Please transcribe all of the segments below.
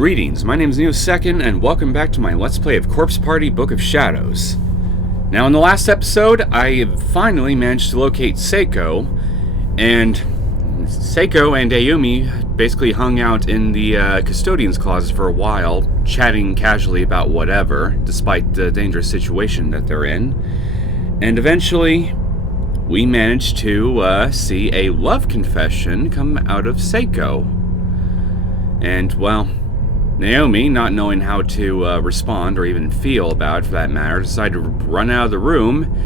Greetings, my name is Neosekken and welcome back to my Let's Play of Corpse Party Book of Shadows. Now in the last episode, I finally managed to locate Seiko, and Naomi basically hung out in the custodian's closet for a while, chatting casually about whatever, despite the dangerous situation that they're in. And eventually, we managed to see a love confession come out of Seiko. And, well, Naomi, not knowing how to respond or even feel about it for that matter, decided to run out of the room,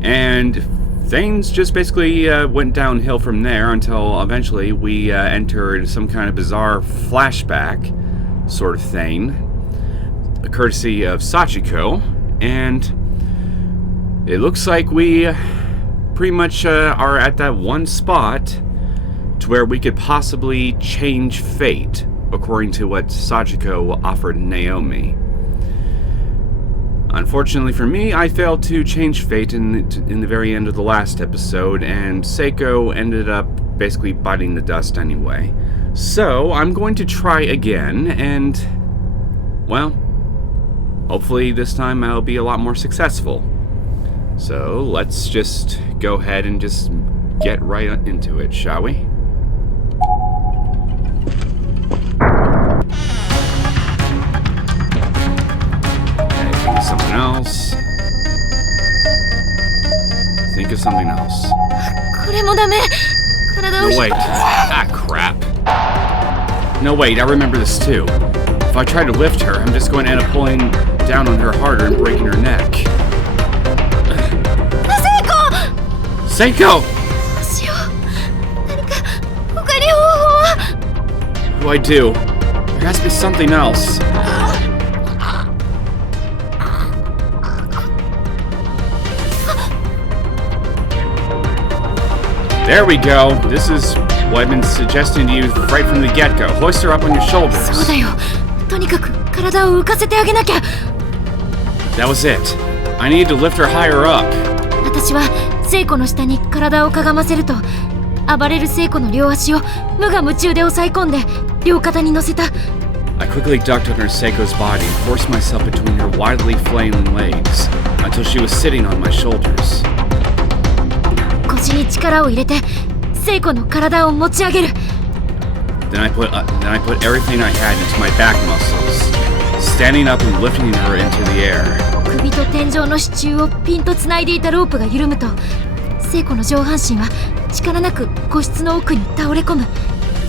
and things just basically went downhill from there until eventually we entered some kind of bizarre flashback sort of thing, courtesy of Sachiko, and it looks like we pretty much are at that one spot to where we could possibly change fate, according to what Sachiko offered Naomi. Unfortunately for me, I failed to change fate in the very end of the last episode, and Seiko ended up basically biting the dust anyway. So, I'm going to try again, and, well, hopefully this time I'll be a lot more successful. So, let's just go ahead and just get right into it, shall we? Something else. Think of something else. No, wait. Ah, crap. No, wait, I remember this too. If I try to lift her, I'm just going to end up pulling down on her harder and breaking her neck. Seiko! What do I do? There has to be something else. There we go. This is what I've been suggesting to you right from the get-go. Hoist her up on your shoulders. That was it. I needed to lift her higher up. I quickly ducked under Seiko's body and forced myself between her wildly flailing legs until she was sitting on my shoulders. Then I put everything I had into my back muscles, standing up and lifting her into the air.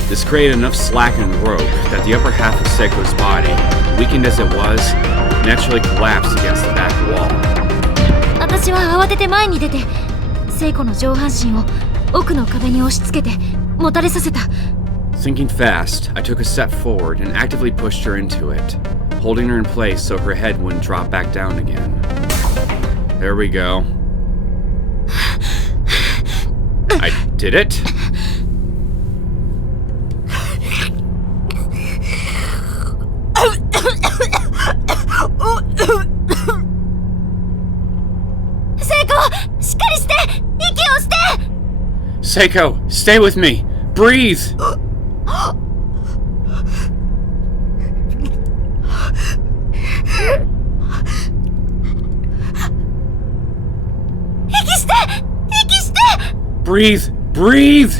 This created enough slack in the rope that the upper half of Seiko's body, weakened as it was, naturally collapsed against the back wall. Thinking fast, I took a step forward and actively pushed her into it, holding her in place so her head wouldn't drop back down again. There we go. I did it. Seiko, stay with me! Breathe! Breathe! Breathe!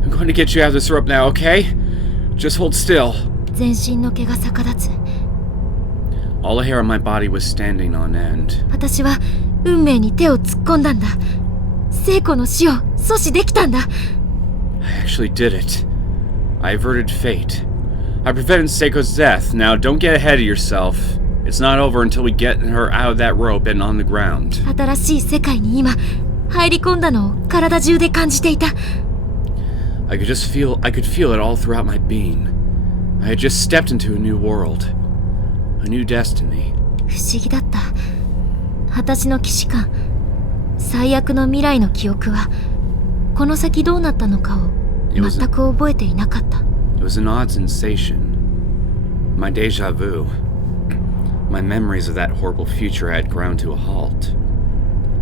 I'm going to get you out of this rope now, okay? Just hold still. All the hair on my body was standing on end. I actually did it. I averted fate. I prevented Seiko's death. Now, don't get ahead of yourself. It's not over until we get her out of that rope and on the ground. I could feel it all throughout my being. I had just stepped into a new world. A new destiny. It was an odd sensation. My deja vu. My memories of that horrible future had ground to a halt.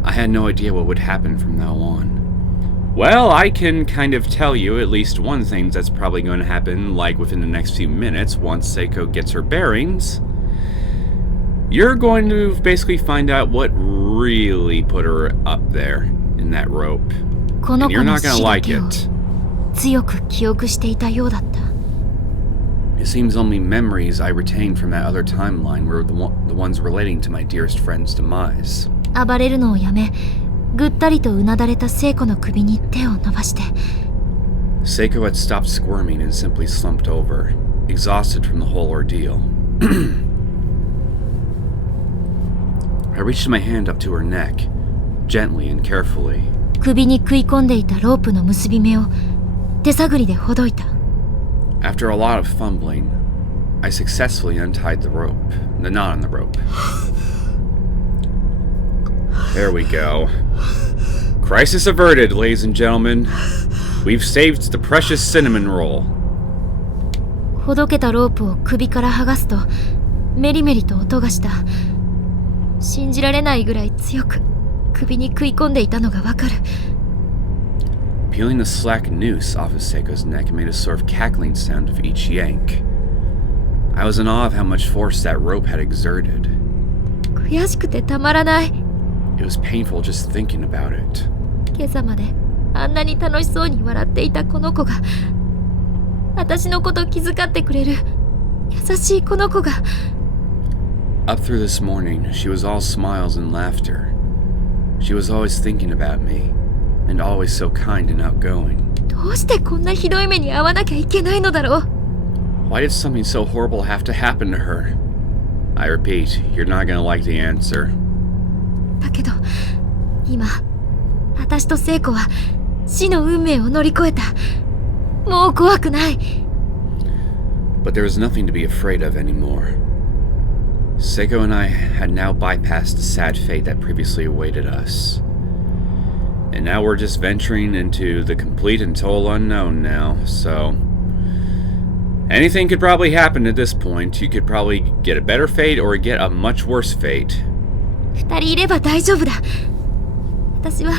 I had no idea what would happen from now on. Well, I can kind of tell you at least one thing that's probably going to happen, like within the next few minutes, once Seiko gets her bearings. You're going to basically find out what really put her up there in that rope. And you're not going to like it. It seems only memories I retained from that other timeline were the ones relating to my dearest friend's demise. 暴れるのをやめ、ぐったりとうなだれた聖子の首に手を伸ばして。Seiko had stopped squirming and simply slumped over, exhausted from the whole ordeal. I reached my hand up to her neck, gently and carefully. 首に食い込んでいたロープの結び目を手探りでほどいた。After a lot of fumbling, I successfully untied the knot on the rope. There we go. Crisis averted, ladies and gentlemen. We've saved the precious cinnamon roll. ほどけたロープを首から剥がすと、メリメリと音がした。信じられないぐらい強く首に食い込んでいたのがわかる。Peeling the slack noose off of Seiko's neck made a sort of cackling sound of each yank. I was in awe of how much force that rope had exerted. 悔しくてたまらない。It was painful just thinking about it. 今朝まであんなに楽しそうに笑っていたこの子が、私のこと気遣ってくれる優しいこの子が。Up through this morning, she was all smiles and laughter. She was always thinking about me, and always so kind and outgoing. どうしてこんなひどい目に遭わなきゃいけないのだろう。Why did something so horrible have to happen to her? I repeat, you're not gonna like the answer. だけど、今、私と聖子は死の運命を乗り越えた。もう怖くない。But there was nothing to be afraid of anymore. Seiko and I had now bypassed the sad fate that previously awaited us. And now we're just venturing into the complete and total unknown now, so... anything could probably happen at this point. You could probably get a better fate or get a much worse fate. 二人いれば大丈夫だ。私は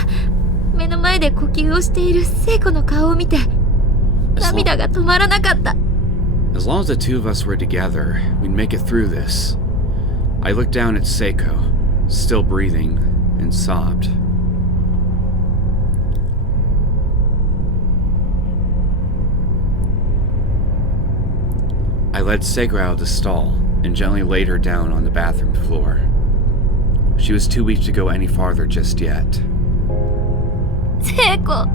目の前で呼吸をしている聖子の顔を見て涙が止まらなかった。As long as the two of us were together, we'd make it through this. I looked down at Seiko, still breathing, and sobbed. I led Seiko out of the stall and gently laid her down on the bathroom floor. She was too weak to go any farther just yet. 聖子、バ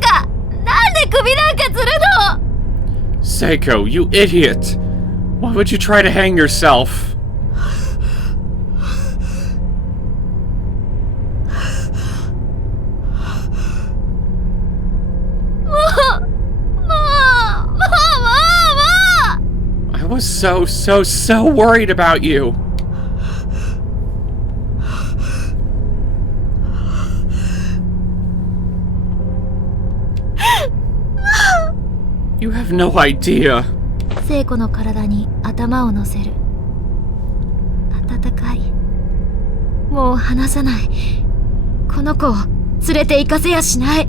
カ！なんで首なんかつるの？ Seiko, you idiot! Why would you try to hang yourself? I was so worried about you. You have no idea. 聖子の体に頭を乗せる。温かい。もう離さない。この子を連れて行かせやしない。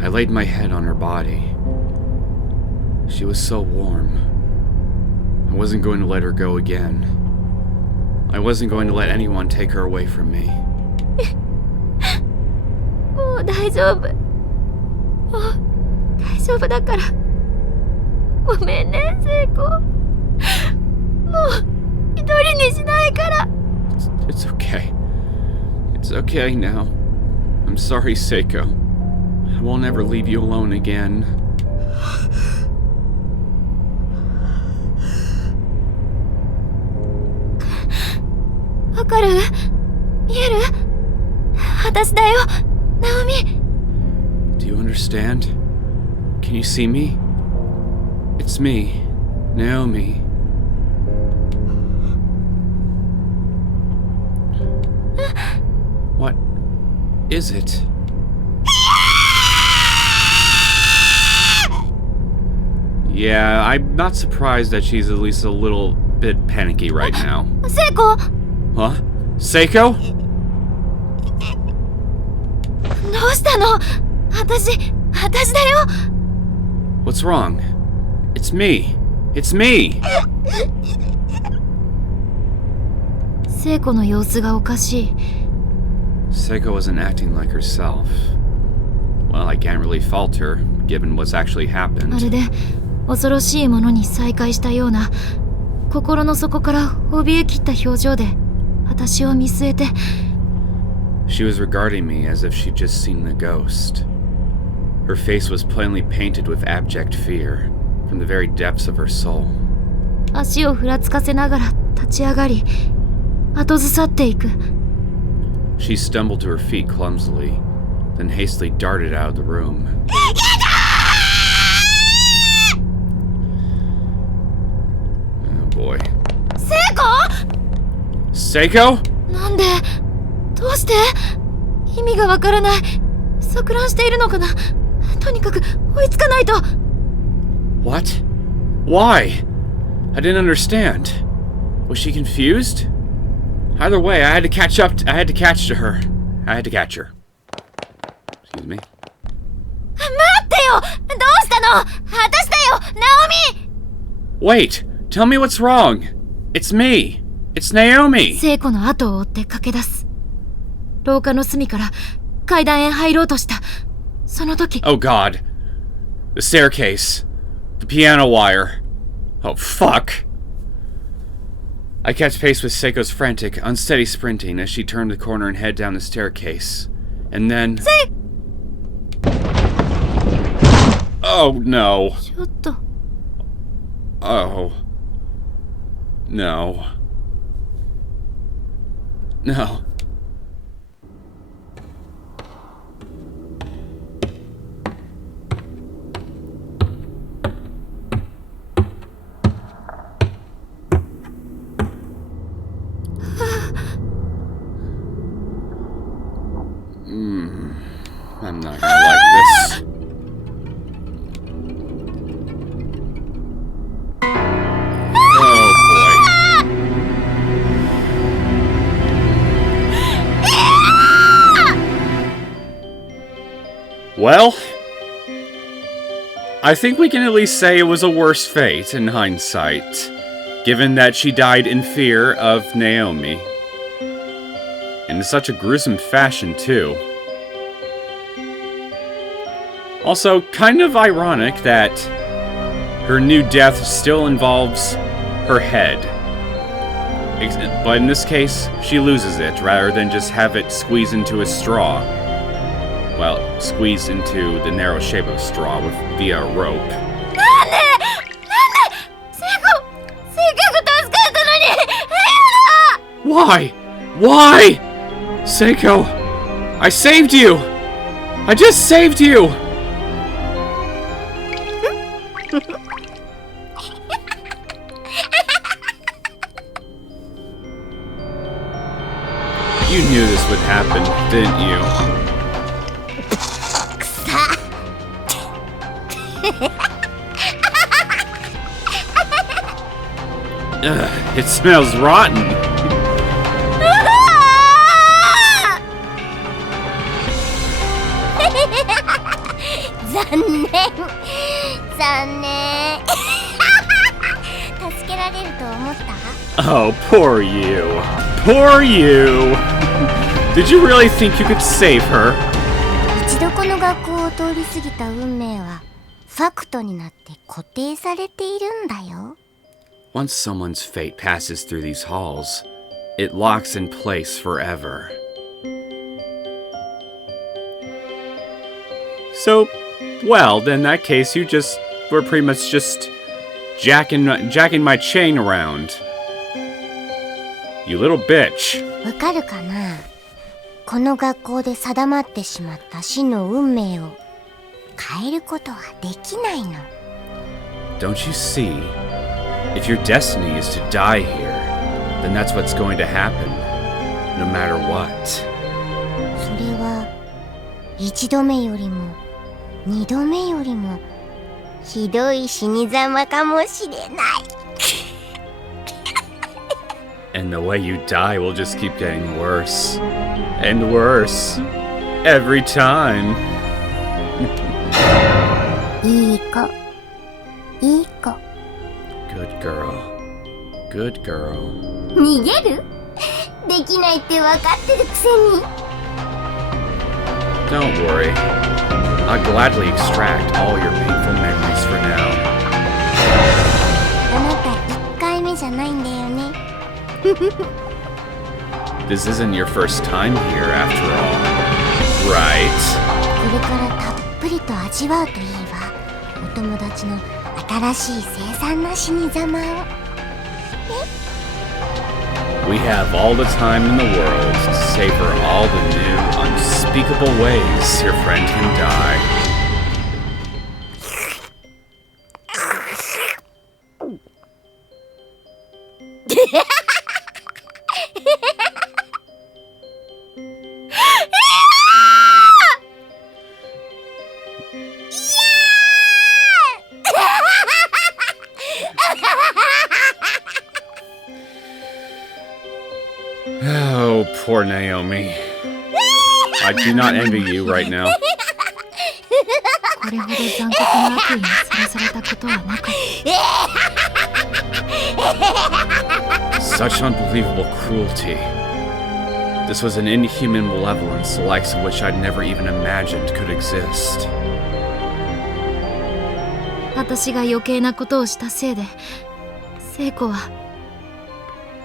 I laid my head on her body. She was so warm. I wasn't going to let her go again. I wasn't going to let anyone take her away from me. もう大丈夫。もう大丈夫だから。ごめんね、聖子。もう一人にしないから。It's okay. It's okay now. I'm sorry, Seiko. I won't ever leave you alone again. わかる？見える？私だよ、ナオミ。Do you understand? Can you see me? It's me, Naomi. What is it? Yeah, I'm not surprised that she's at least a little bit panicky right now. Seiko! Huh? Seiko? どうしたの？私だよ。 What's wrong? It's me. It's me. 聖子の様子がおかしい。 Seiko wasn't acting like herself. Well, I can't really fault her, given what's actually ま happened. るで恐ろしいものに再会したような、心の底から怯えきった表情で私を見据えて。 She was regarding me as if she'd just seen a ghost. Her face was plainly painted with abject fear, from the very depths of her soul. 足をふらつかせながら立ち上がり、後ずさっていく。 She stumbled to her feet clumsily, then hastily darted out of the room. Oh boy. 聖子！ Seiko? なんで？どうして？意味がわからない。錯乱しているのかな？とにかく追いつかないと。 What? Why? I didn't understand. Was she confused? Either way, I had to catch to her. I had to catch her. Excuse me. 待ってよ！どうしたの？私だよ！ナオミ！ Wait! Tell me what's wrong! It's me! It's Naomi! 聖子の後を追って駆け出す。廊下の隅から階段へ入ろうとした。その時。 Oh god. The staircase. The piano wire. Oh fuck. I kept pace with Seiko's frantic, unsteady sprinting as she turned the corner and headed down the staircase. And then... Oh no. ちょっと。 Oh. No. No. I'm not gonna like this. Oh boy. Well, I think we can at least say it was a worse fate in hindsight, given that she died in fear of Naomi. And in such a gruesome fashion, too. Also, kind of ironic that her new death still involves her head. But in this case, she loses it rather than just have it squeeze into a straw. Well, squeeze into the narrow shape of a straw via a rope. Why? Why? Seiko, I saved you! I just saved you! You knew this would happen, didn't you? Ugh, it smells rotten. Oh, poor you. Poor you. Did you really think you could save her? 一度この学校を通り過ぎた運命はファクトになって固定されているんだよ。 Once someone's fate passes through these halls, it locks in place forever. So, well, in that case, you were pretty much just jacking my chain around. You little bitch. わかるかな？この学校で定まってしまった死の運命を変えることはできないの。 Don't you see? If your destiny is to die here, then that's what's going to happen, no matter what. それは一度目よりも二度目よりもひどい死に様かもしれない。And the way you die will just keep getting worse and worse every time. いい子、いい子。Good girl. Good girl. 逃げる？できないって分かってるくせに。Don't worry. I'll gladly extract all your painful memories for now. あなた1回目じゃないんだよね。This isn't your first time here after all, right? これからたっぷりと味わうといいわ。お友達の新しい凄惨な死に様を。We have all the time in the world to savor all the new, unspeakable ways your friend can die. Oh, poor Naomi. I do not envy you right now. これほど残酷な悪意にさらされたことはなかった。 Such unbelievable cruelty. This was an inhuman malevolence, the likes of which I'd never even imagined could exist. 私が余計なことをしたせいで、聖子は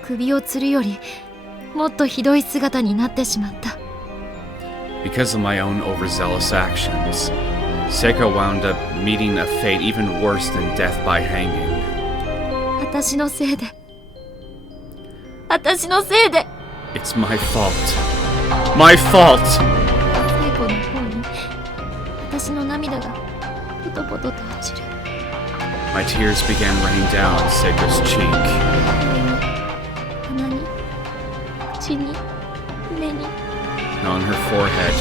首を吊るよりもっとひどい姿になってしまった。 Because of my own overzealous actions, Seiko wound up meeting a fate even worse than death by hanging. 私のせいで。It's my fault. My fault! 聖子の方に私の涙がポトポトと落ちる。 My tears began raining down on Seiko's cheek. 鼻に、口に、目に。 On her forehead,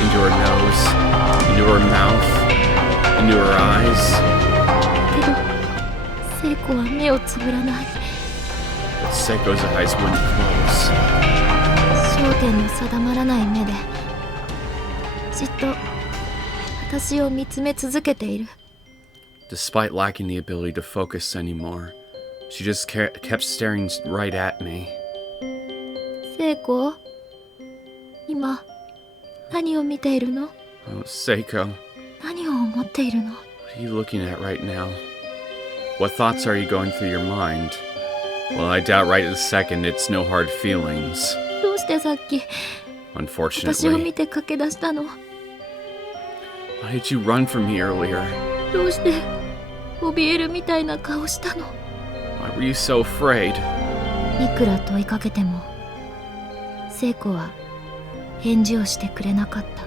into her nose, into her mouth, into her eyes. けど、聖子は目をつぶらない。 But Seiko's eyes wouldn't close. 焦点の定まらない目で、じっと私を見つめ続けている。 Despite lacking the ability to focus anymore, she just kept staring right at me. 聖子、今何を見ているの？ Oh, Seiko, 何を思っているの？ what are you looking at right now? What thoughts are you going through your mind? Well, I doubt right this second it's no hard feelings. どうしてさっき私を Unfortunately. 見て駆け出したの？ Why did you run from me earlier? どうして怯えるみたいな顔したの？ Why were you so afraid? いくら問いかけても聖子は返事をしてくれなかった。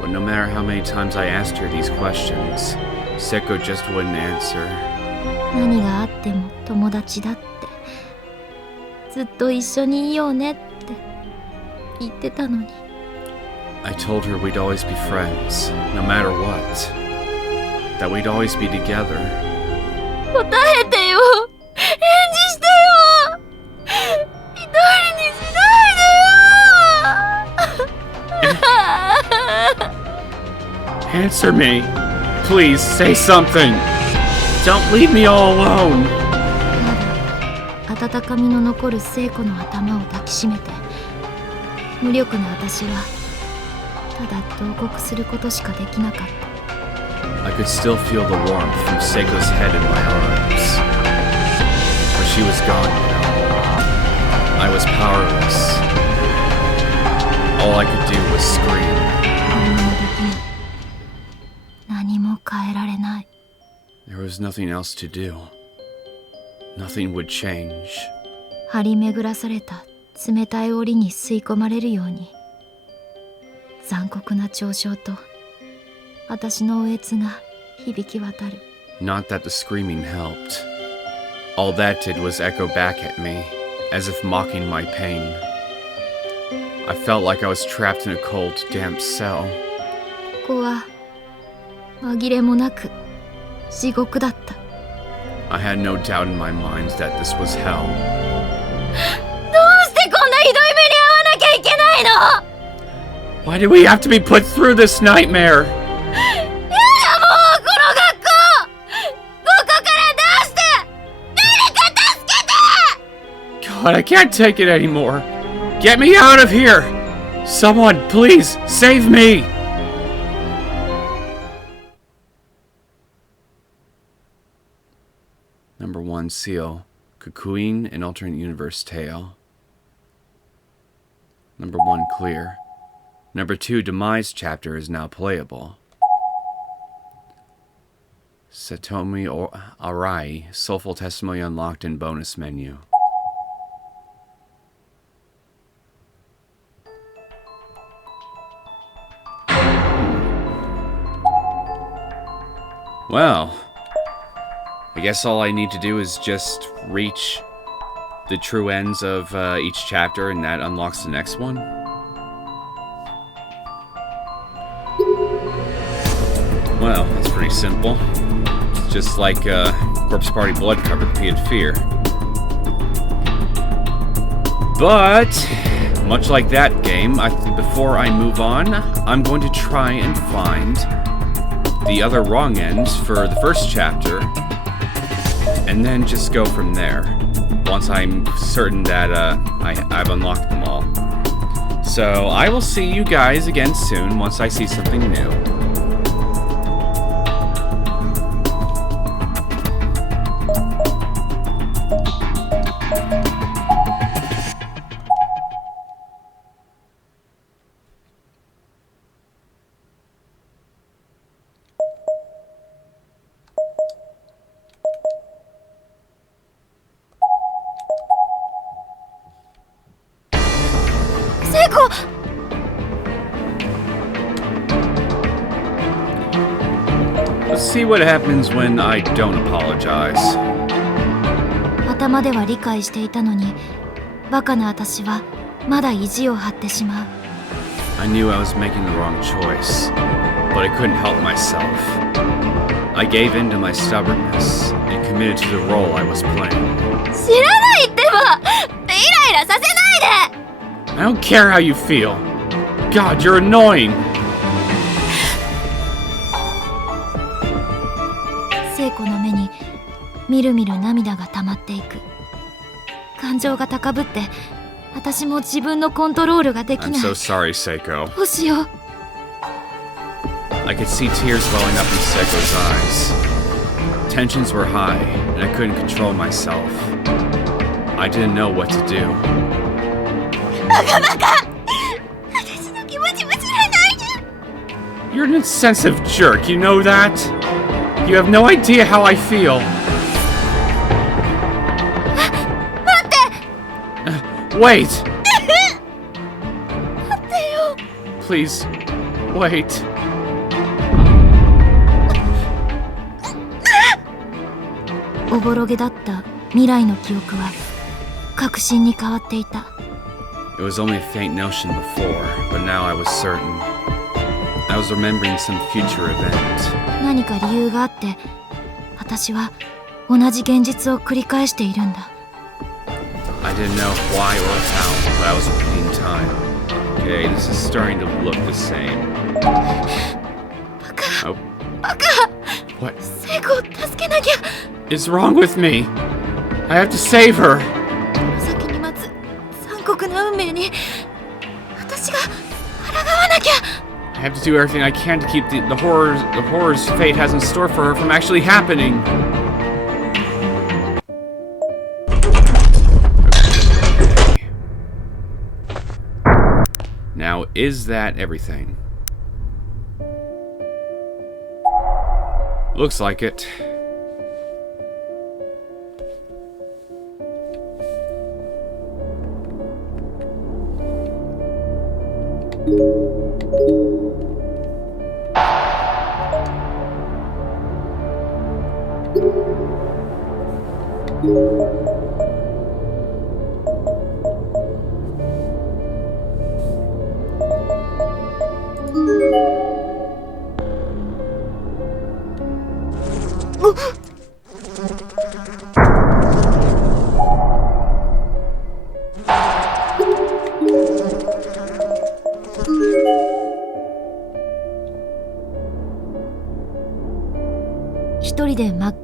But no matter how many times I asked her these questions, Seiko just wouldn't answer. 何があっても友達だって、ずっと一緒にいようねって言ってたのに。 I told her we'd always be friends, no matter what. That we'd always be together. 答えてよ、返事してよ、一人にしないでよ。 Answer me. Please, say something. Don't leave me all alone. まだ温かみの残る聖子の頭を抱きしめて、無力な私はただ同国することしかできなかった。 I could still feel the warmth from Seiko's head in my arms. But she was gone now. I was powerless. All I could do was scream. 何もできない。何も変えられない。 There was nothing else to do. Nothing would change. 張り巡らされた冷たい檻に吸い込まれるように、残酷な嘲笑と私の嗚咽が響き渡る。 Not that the screaming helped. All that did was echo back at me, as if mocking my pain. I felt like I was trapped in a cold, damp cell. ここは紛れもなく地獄だった。 I had no doubt in my mind that this was hell. どうしてこんなひどい目に遭わなきゃいけないの？ Why do we have to be put through this nightmare? やだもうこの学校！ここから出して！誰か助けて！ God, I can't take it anymore. Get me out of here! Someone, please, save me! Number 1 seal. Cocoon, an alternate universe tale. Number 1 clear. Number 2 demise chapter is now playable. Satomi Arai, soulful testimony unlocked in bonus menu. Well, I guess all I need to do is just reach the true ends of each chapter, and that unlocks the next one. Well, that's pretty simple. It's just like Corpse Party Blood Cover, Repeated Fear. But, much like that game, before I move on, I'm going to try and find the other wrong ends for the first chapter, and then just go from there, once I'm certain that I've unlocked them all. So, I will see you guys again soon, once I see something new. Seiko! Let's see what happens when I don't apologize. 頭では理解していたのに、バカな私はまだ意地を張ってしまう。 I knew I was making the wrong choice, but I couldn't help myself. I gave in to my stubbornness and committed to the role I was playing. 知らないってば！イライラさせないで！ I don't care how you feel. God, you're annoying. 聖子の目にみるみる涙が溜まっていく。感情が高ぶって私も自分のコントロールができない。 I'm so sorry, Seiko. どうしよう。 I could see tears welling up in Seiko's eyes. Tensions were high, and I couldn't control myself. I didn't know what to do. バカバカ！私の気持ちも知らないで。 You're an insensitive jerk, you know that? You have no idea how I feel. 待って！ Wait! 待ってよ。 Please, wait. おぼろげだった未来の記憶は確信に変わっていた。 It was only a faint notion before, but now I was certain. I was remembering some future event. 何か理由があって私は同じ現実を繰り返しているんだ。 I didn't know why or how, but I was repeating time. Okay, this is starting to look the same. バカ、 Oh, バカ。 what 聖子を助けなきゃ。 is wrong with me? I have to save her. この先に待つ残酷な運命に私が抗わなきゃ。 I have to do everything I can to keep the horrors fate has in store for her from actually happening. Okay. Now, is that everything? Looks like it.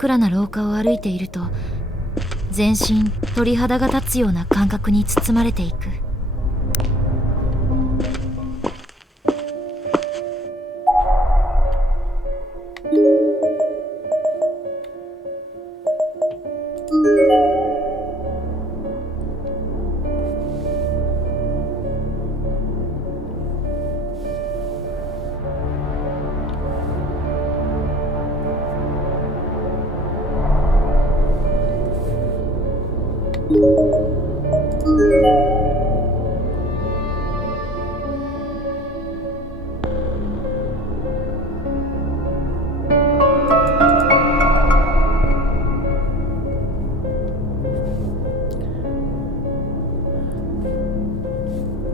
暗な廊下を歩いていると、全身鳥肌が立つような感覚に包まれていく。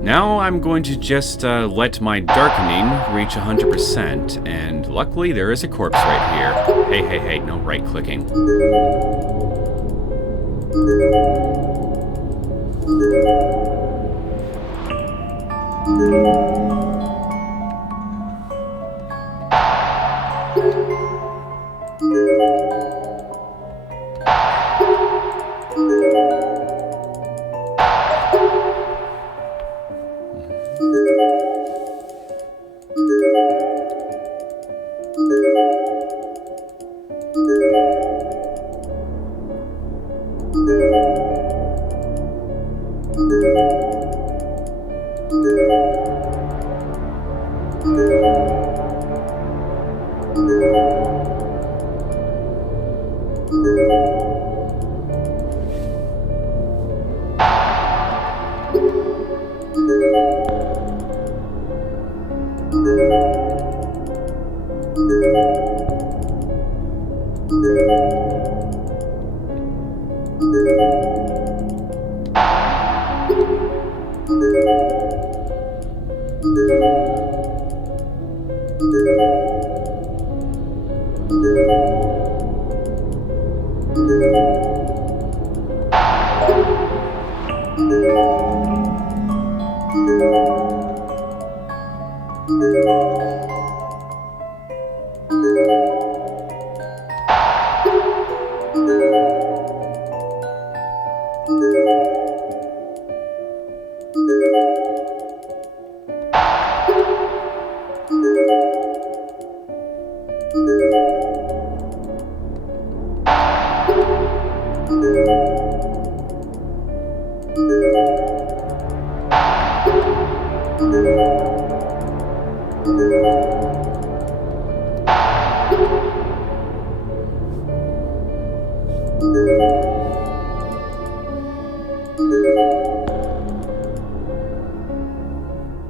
Now I'm going to just let my darkening reach 100%, and luckily there is a corpse right here. Hey, no right-clicking.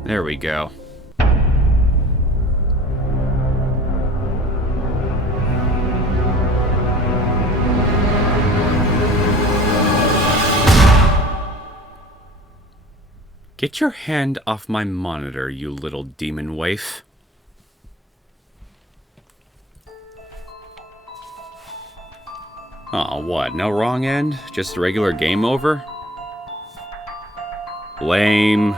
There we go. Get your hand off my monitor, you little demon waif. Aw, what? No wrong end? Just a regular game over? Lame.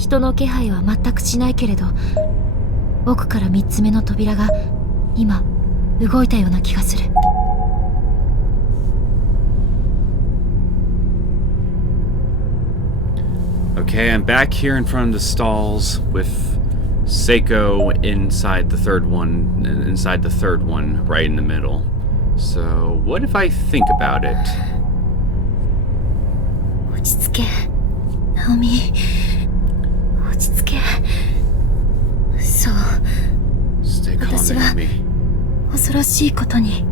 人の気配は全くしないけれど、奥から3つ目の扉が今動いたような気がする。Okay, I'm back here in front of the stalls with Seiko inside the third one, right in the middle. So, what if I think about it? 落ち着け、ナオミ。落ち着け。そう。Stay calm, 私は Naomi. 恐ろしいことに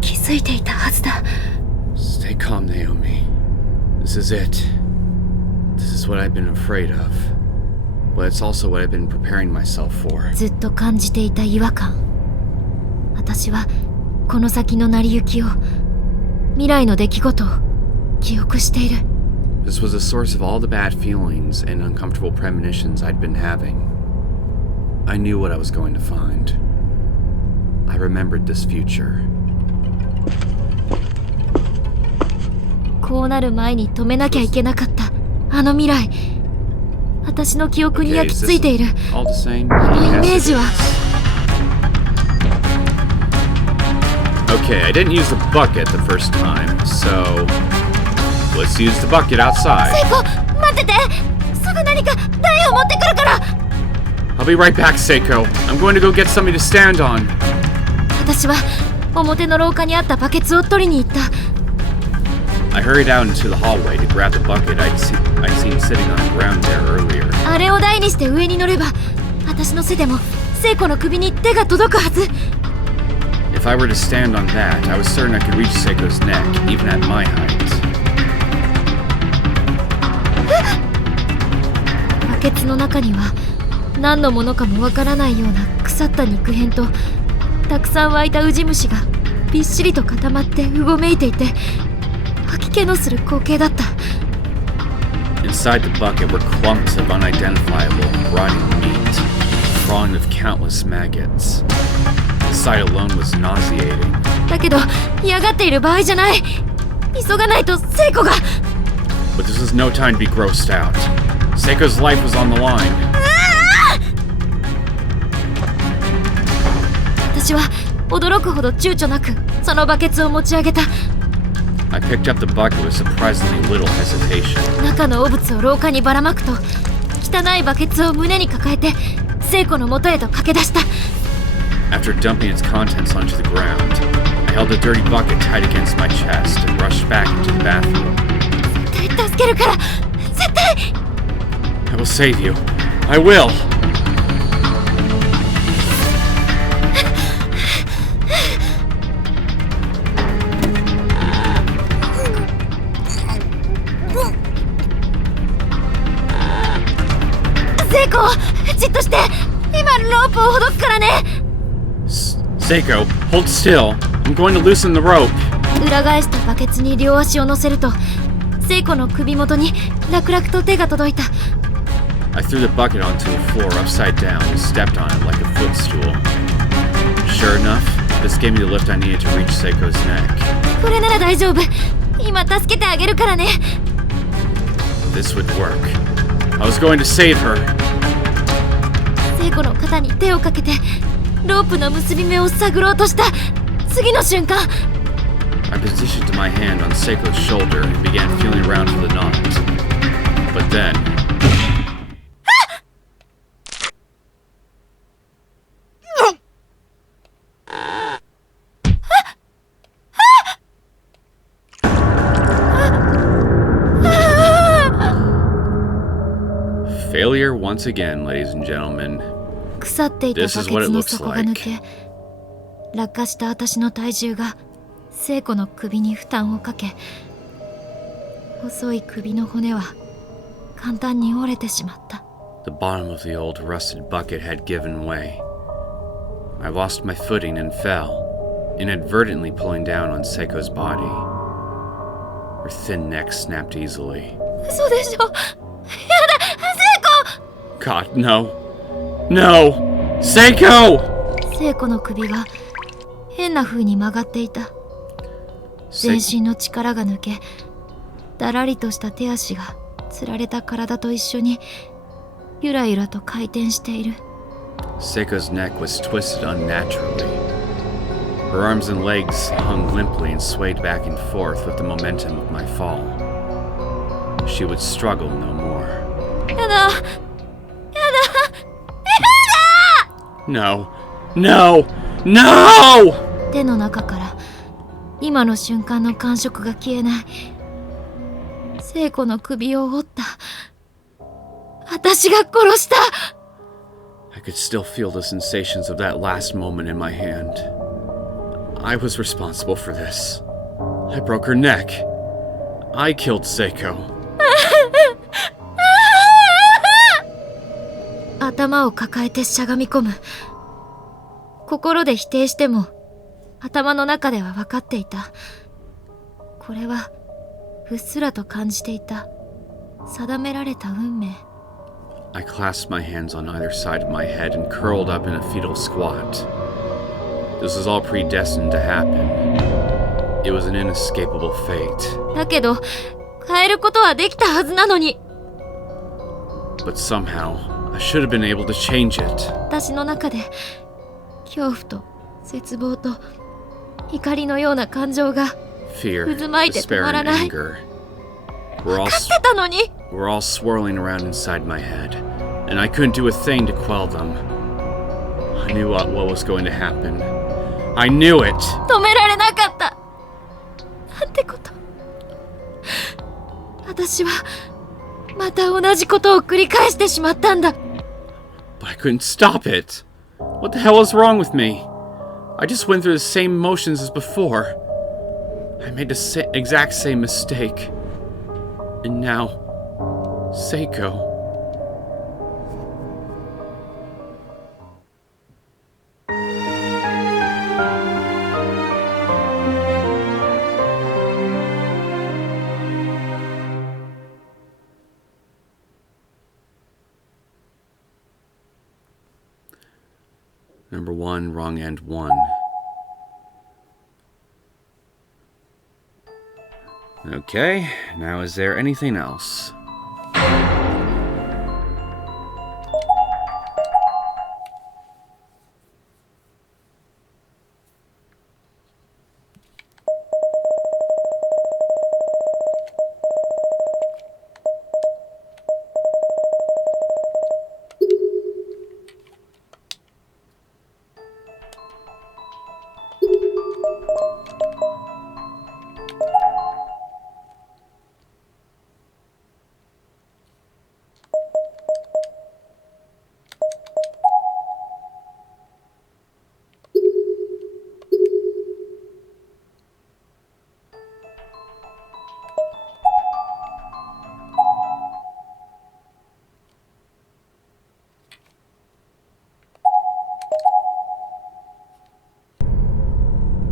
気づいていたはずだ。Stay calm, Naomi. This is it. This is what I've been afraid of. But it's also what I've been preparing myself for. ずっと感じていた違和感。私はこの先の成り行きを、未来の出来事を記憶している。This was the source of all the bad feelings and uncomfortable premonitions I'd been having. I knew what I was going to find. I remembered this future. こうなる前に止めなきゃいけなかった。あの未来。私の記憶に Okay, 焼き is 付い this ている。 all the same? あのイメー Yes, ジ it は。 is. Okay, I didn't use the bucket the first time, so let's use the bucket outside. セイコ、待ってて。すぐ何か台を持ってくるから。I'll be right back, Seiko. I'm going to go get something to stand on. 私は表の廊下にあったバケツを取りに行った。I hurried out into the hallway to grab the bucket I'd seen sitting on the ground there earlier. あれを台にして上に乗れば、私の背でもセイコの首に手が届くはず。If I were to stand on that, I was certain I could reach Seiko's neck, even at my height. バケツの中には何のものかもわからないような腐った肉片と、たくさん湧いたウジ虫がびっしりと固まってうごめいていて、吐き気のする光景だった。 Inside the bucket were clumps of unidentifiable, rotting meat, crawling with countless maggots. The sight alone was nauseating. だけど嫌がっている場合じゃない。急がないとセイコが。 But this was no time to be grossed out. Seiko's life was on the line. 私は驚くほど躊躇なくそのバケツを持ち上げた。 I picked up the bucket with surprisingly little hesitation. 中の汚物を廊下にばらまくと、汚いバケツを胸に抱えてセイコの元へと駆け出した。 After dumping its contents onto the ground, I held the dirty bucket tight against my chest and rushed back into the bathroom. 絶対助けるから、絶対。 I will save you. I will! セイコ、じっとして。今ロープをほどくからね。 Seiko, hold still. I'm going to loosen the rope. 裏返したバケツに両足を乗せると、セイコの首元に楽々と手が届いた。 I threw the bucket onto the floor upside down and stepped on it like a footstool. Sure enough, this gave me the lift I needed to reach Seiko's neck. これなら大丈夫。今助けてあげるからね。 This would work. I was going to save her. セイコの肩に手をかけてロープの結び目を探ろうとした次の瞬間、 I positioned my hand on Seiko's shoulder and began feeling around for the knot. But then... Failure once again, ladies and gentlemen. 腐っていたバケツの底が抜け、落下した私の体重がセイコの首に負担をかけ、細い首の骨は簡単に折れてしまった。 The bottom of the old rusted bucket had given way. I lost my footing and fell, inadvertently pulling down on Seiko's body. Her thin neck snapped easily. 嘘でしょ。やだ、セイコ。 God, no. No! Seiko! セイコの首が変な風に曲がっていた。全身の力が抜け、だらりとした手足がつられた体と一緒にゆらゆらと回転している。 Seiko's neck was twisted unnaturally. Her arms and legs hung limply and swayed back and forth with the momentum of my fall. She would struggle no more. やだ、やだ、No, no, no! 手の中から今の瞬間の感触が消えない。聖子の首を折った。私が殺した。 I could still feel the sensations of that last moment in my hand. I was responsible for this. I broke her neck. I killed Seiko. 頭を抱えてしゃがみ込む。心で否定しても頭の中では分かっていた。これはうっすらと感じていた定められた運命。 I clasped my hands on either side of my head and curled up in a fetal squat. This was all predestined to happen. It was an inescapable fate. だけど変えることはできたはずなのに。 But somehow, I should have been able to change it. 私の中で恐怖と絶望と怒りのような感情が Fear, 渦巻いて止 despair, まら and ない。 anger. 分かってたのに。 We're all swirling around inside my head, and I couldn't do a thing to quell them. I knew what was going to happen. I knew it! 止められなかった。なんてこと。私はまた同じことを繰り返してしまったんだ。 But I couldn't stop it! What the hell is wrong with me? I just went through the same motions as before. I made the exact same mistake. And now, Seiko. Number 1, wrong end 1. Okay, now is there anything else?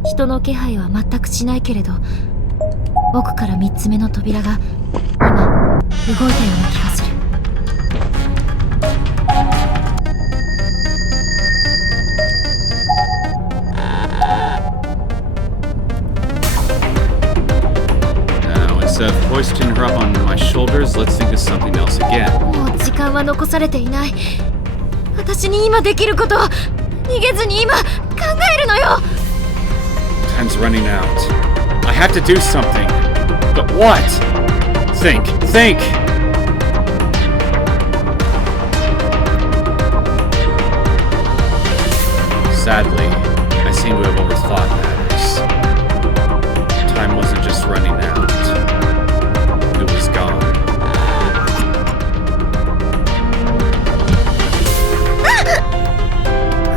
人の気配は全くしないけれど、奥から3つ目の扉が今動いたような気がする。Now, instead of hoisting her up on my shoulders, let's think of something else again. もう時間は残されていない。私に今できることを逃げずに今考えるのよ。Time's running out. I have to do something. But what? Think. Sadly, I seem to have overthought matters. Time wasn't just running out. It was gone.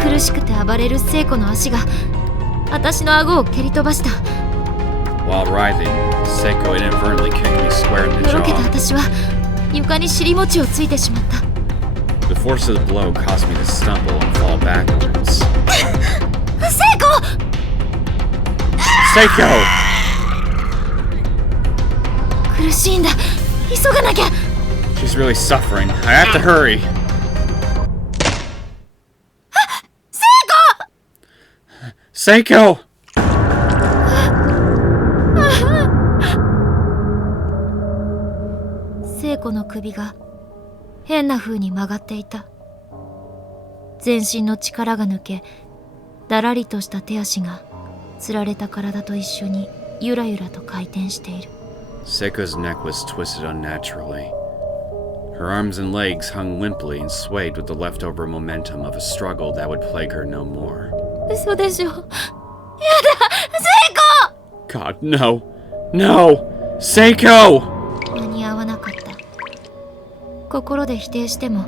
苦しくて暴れる聖子の足が私の顎を蹴り飛ばした。 While writhing, Seiko inadvertently kicked me square in the よろけた jaw. 私は床に尻餅をついてしまった。 The force of the blow caused me to stumble and fall backwards. 聖子！ Seiko! 苦しいんだ。急がなきゃ。 She's really suffering. I have to hurry. 聖子！ Seiko! 聖子の首が変な風に曲がっていた。全身の力が抜け、だらりとした手足がつられた体と一緒にゆらゆらと回転している。 Seiko's neck was twisted unnaturally. Her arms and legs hung limply and swayed with the leftover momentum of a struggle that would plague her no more. 嘘でしょ。やだ、セイコ! God, no. No! Seiko! 間に合わなかった。心で否定しても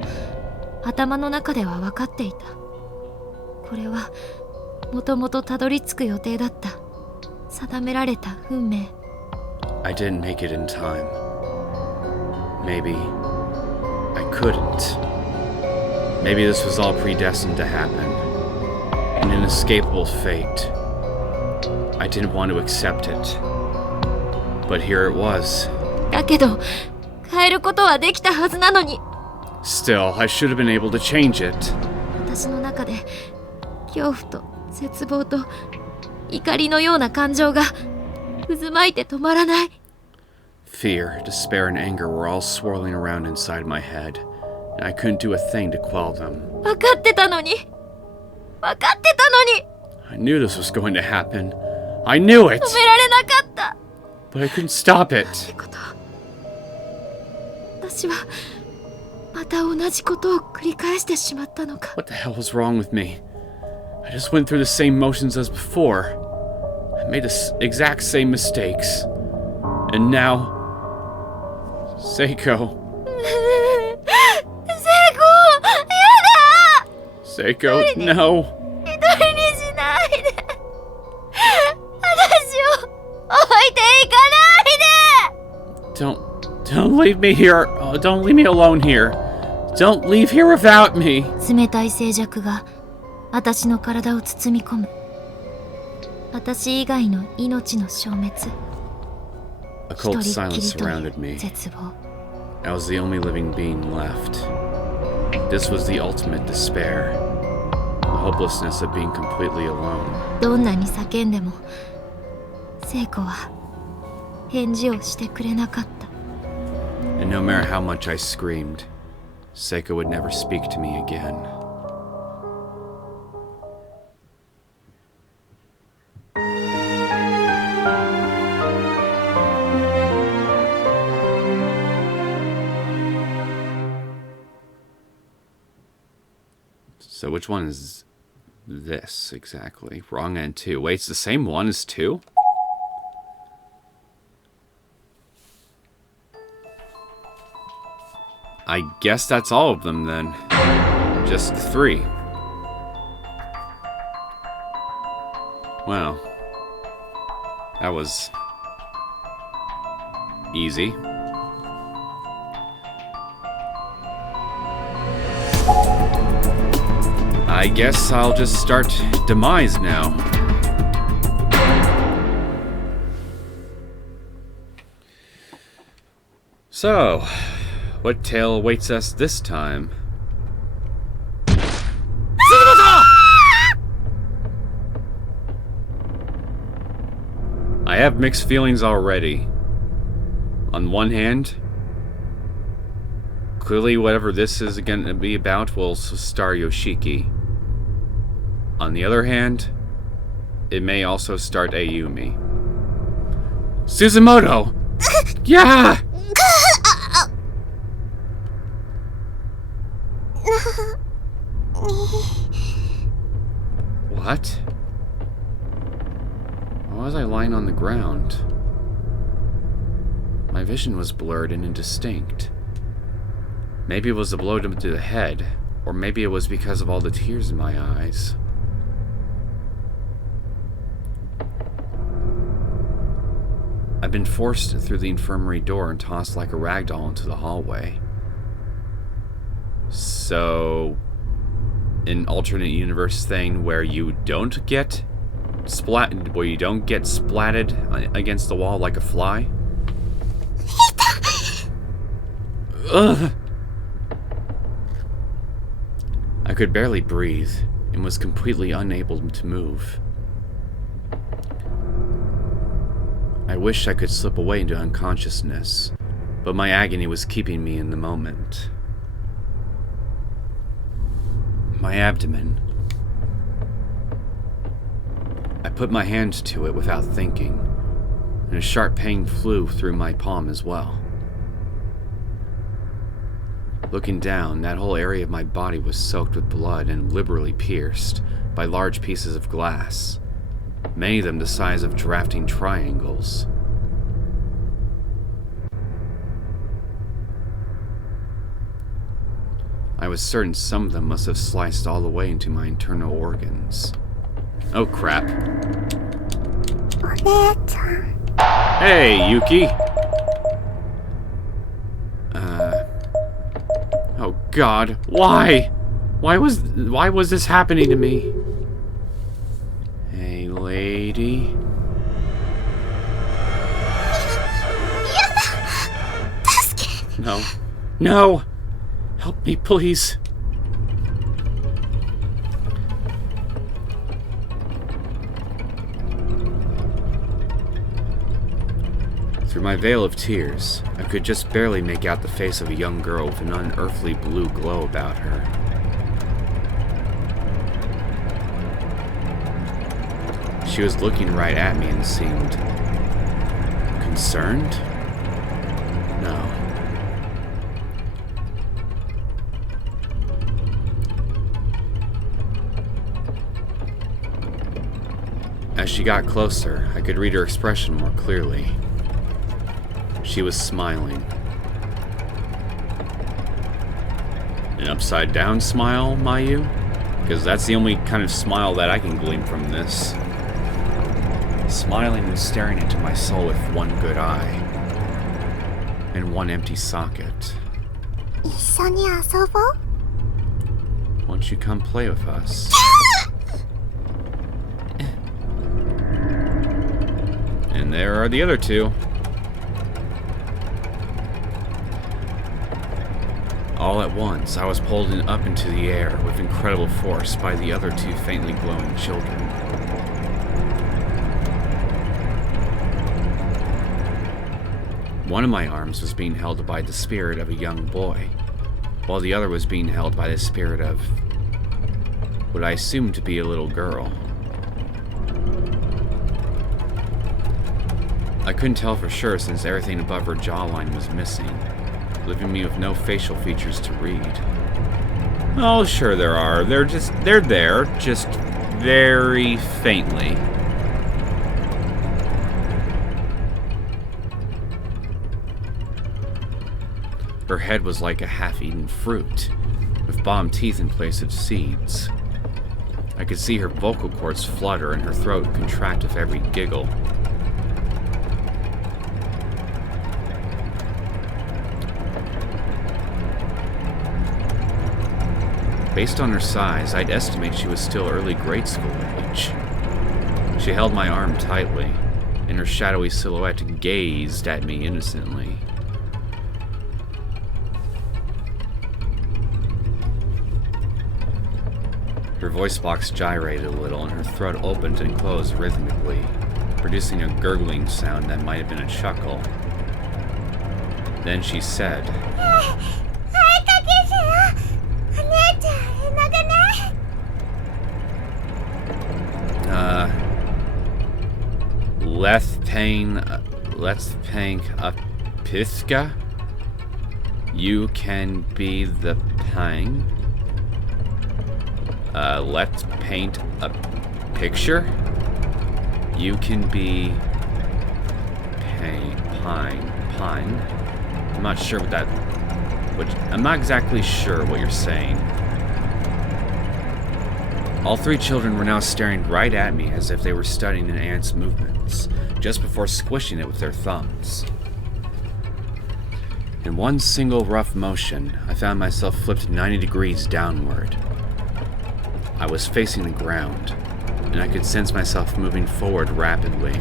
頭の中では分かっていた。これはもともとたどり着く予定だった定められた運命。 I didn't make it in time. Maybe I couldn't. Maybe this was all predestined to happen. An inescapable fate. I didn't want to accept it. But here it was. だけど変えることはできたはずなのに。 Still, I should have been able to change it. 私の中で恐怖と絶望と怒りのような感情が渦巻いて止まらない。 Fear, despair, and anger were all swirling around inside my head, and I couldn't do a thing to quell them. 分かってたのに。分かってたのに。 I knew this was going to happen. I knew it! 止められなかった。 But I couldn't stop it. ってこと。私はまた同じことを繰り返してしまったのか。 What the hell was wrong with me? I just went through the same motions as before. I made the exact same mistakes. And now... Seiko. セイコ、やだ。 Seiko, no. 一人にしないで。私を置いていかないで。 Don't leave me here. Oh, don't leave me alone here. Don't leave here without me. 冷たい静寂が私の体を包み込む。私以外の命の消滅。 A cold 一人っき silence りとい surrounded う me. 絶望。 I was the only living being left. This was the ultimate despair. The hopelessness of being completely alone. どんなに叫んでも聖子は返事をしてくれなかった。 And no matter how much I screamed, Seiko would never speak to me again. So which one is this exactly? Wrong end 2. Wait, it's the same one as 2? I guess that's all of them then. Just 3. Well, that was easy. I guess I'll just start Demise now. So, what tale awaits us this time? I have mixed feelings already. On one hand, clearly whatever this is going to be about will star Yoshiki. On the other hand, it may also start Ayumi. Suzumoto! Yeah! What? Why was I lying on the ground? My vision was blurred and indistinct. Maybe it was a blow to the head, or maybe it was because of all the tears in my eyes. I've been forced through the infirmary door and tossed like a ragdoll into the hallway. So, an alternate universe thing where you don't get splatted against the wall like a fly? Ugh. I could barely breathe and was completely unable to move. I wished I could slip away into unconsciousness, but my agony was keeping me in the moment. my abdomen. I put my hand to it without thinking, and a sharp pain flew through my palm as well. Looking down, that whole area of my body was soaked with blood and liberally pierced by large pieces of glass, many of them the size of drafting triangles. I was certain some of them must have sliced all the way into my internal organs. Oh crap. Hey, Yuki! Oh god, why? Why was this happening to me? Hey, lady. No. No! Help me, please. Through my veil of tears, I could just barely make out the face of a young girl with an unearthly blue glow about her. She was looking right at me and seemed concerned? No. As she got closer, I could read her expression more clearly. She was smiling. An upside-down smile, Mayu? Because that's the only kind of smile that I can glean from this. Smiling and staring into my soul with one good eye. And one empty socket. Won't you come play with us? And there are the other two. All at once, I was pulled up into the air with incredible force by the other two faintly glowing children. One of my arms was being held by the spirit of a young boy, while the other was being held by the spirit of what I assumed to be a little girl. I couldn't tell for sure since everything above her jawline was missing, leaving me with no facial features to read. Oh, sure there are. They're there, just very faintly. Her head was like a half-eaten fruit, with bottom teeth in place of seeds. I could see her vocal cords flutter and her throat contract with every giggle. Based on her size, I'd estimate she was still early grade school age. She held my arm tightly, and her shadowy silhouette gazed at me innocently. Her voice box gyrated a little, and her throat opened and closed rhythmically, producing a gurgling sound that might have been a chuckle. Then she said, let's paint a piska? You can be the pang? Let's paint a picture? You can be pine. I'm not sure what that... I'm not exactly sure what you're saying. All three children were now staring right at me as if they were studying an ant's movements, just before squishing it with their thumbs. In one single rough motion, I found myself flipped 90 degrees downward. I was facing the ground, and I could sense myself moving forward rapidly.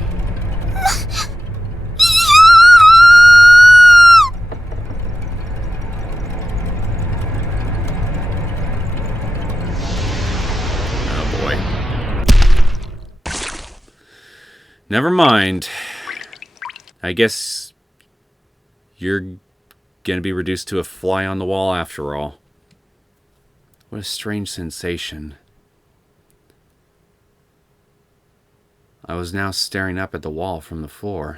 Never mind. I guess you're gonna be reduced to a fly on the wall after all. What a strange sensation. I was now staring up at the wall from the floor.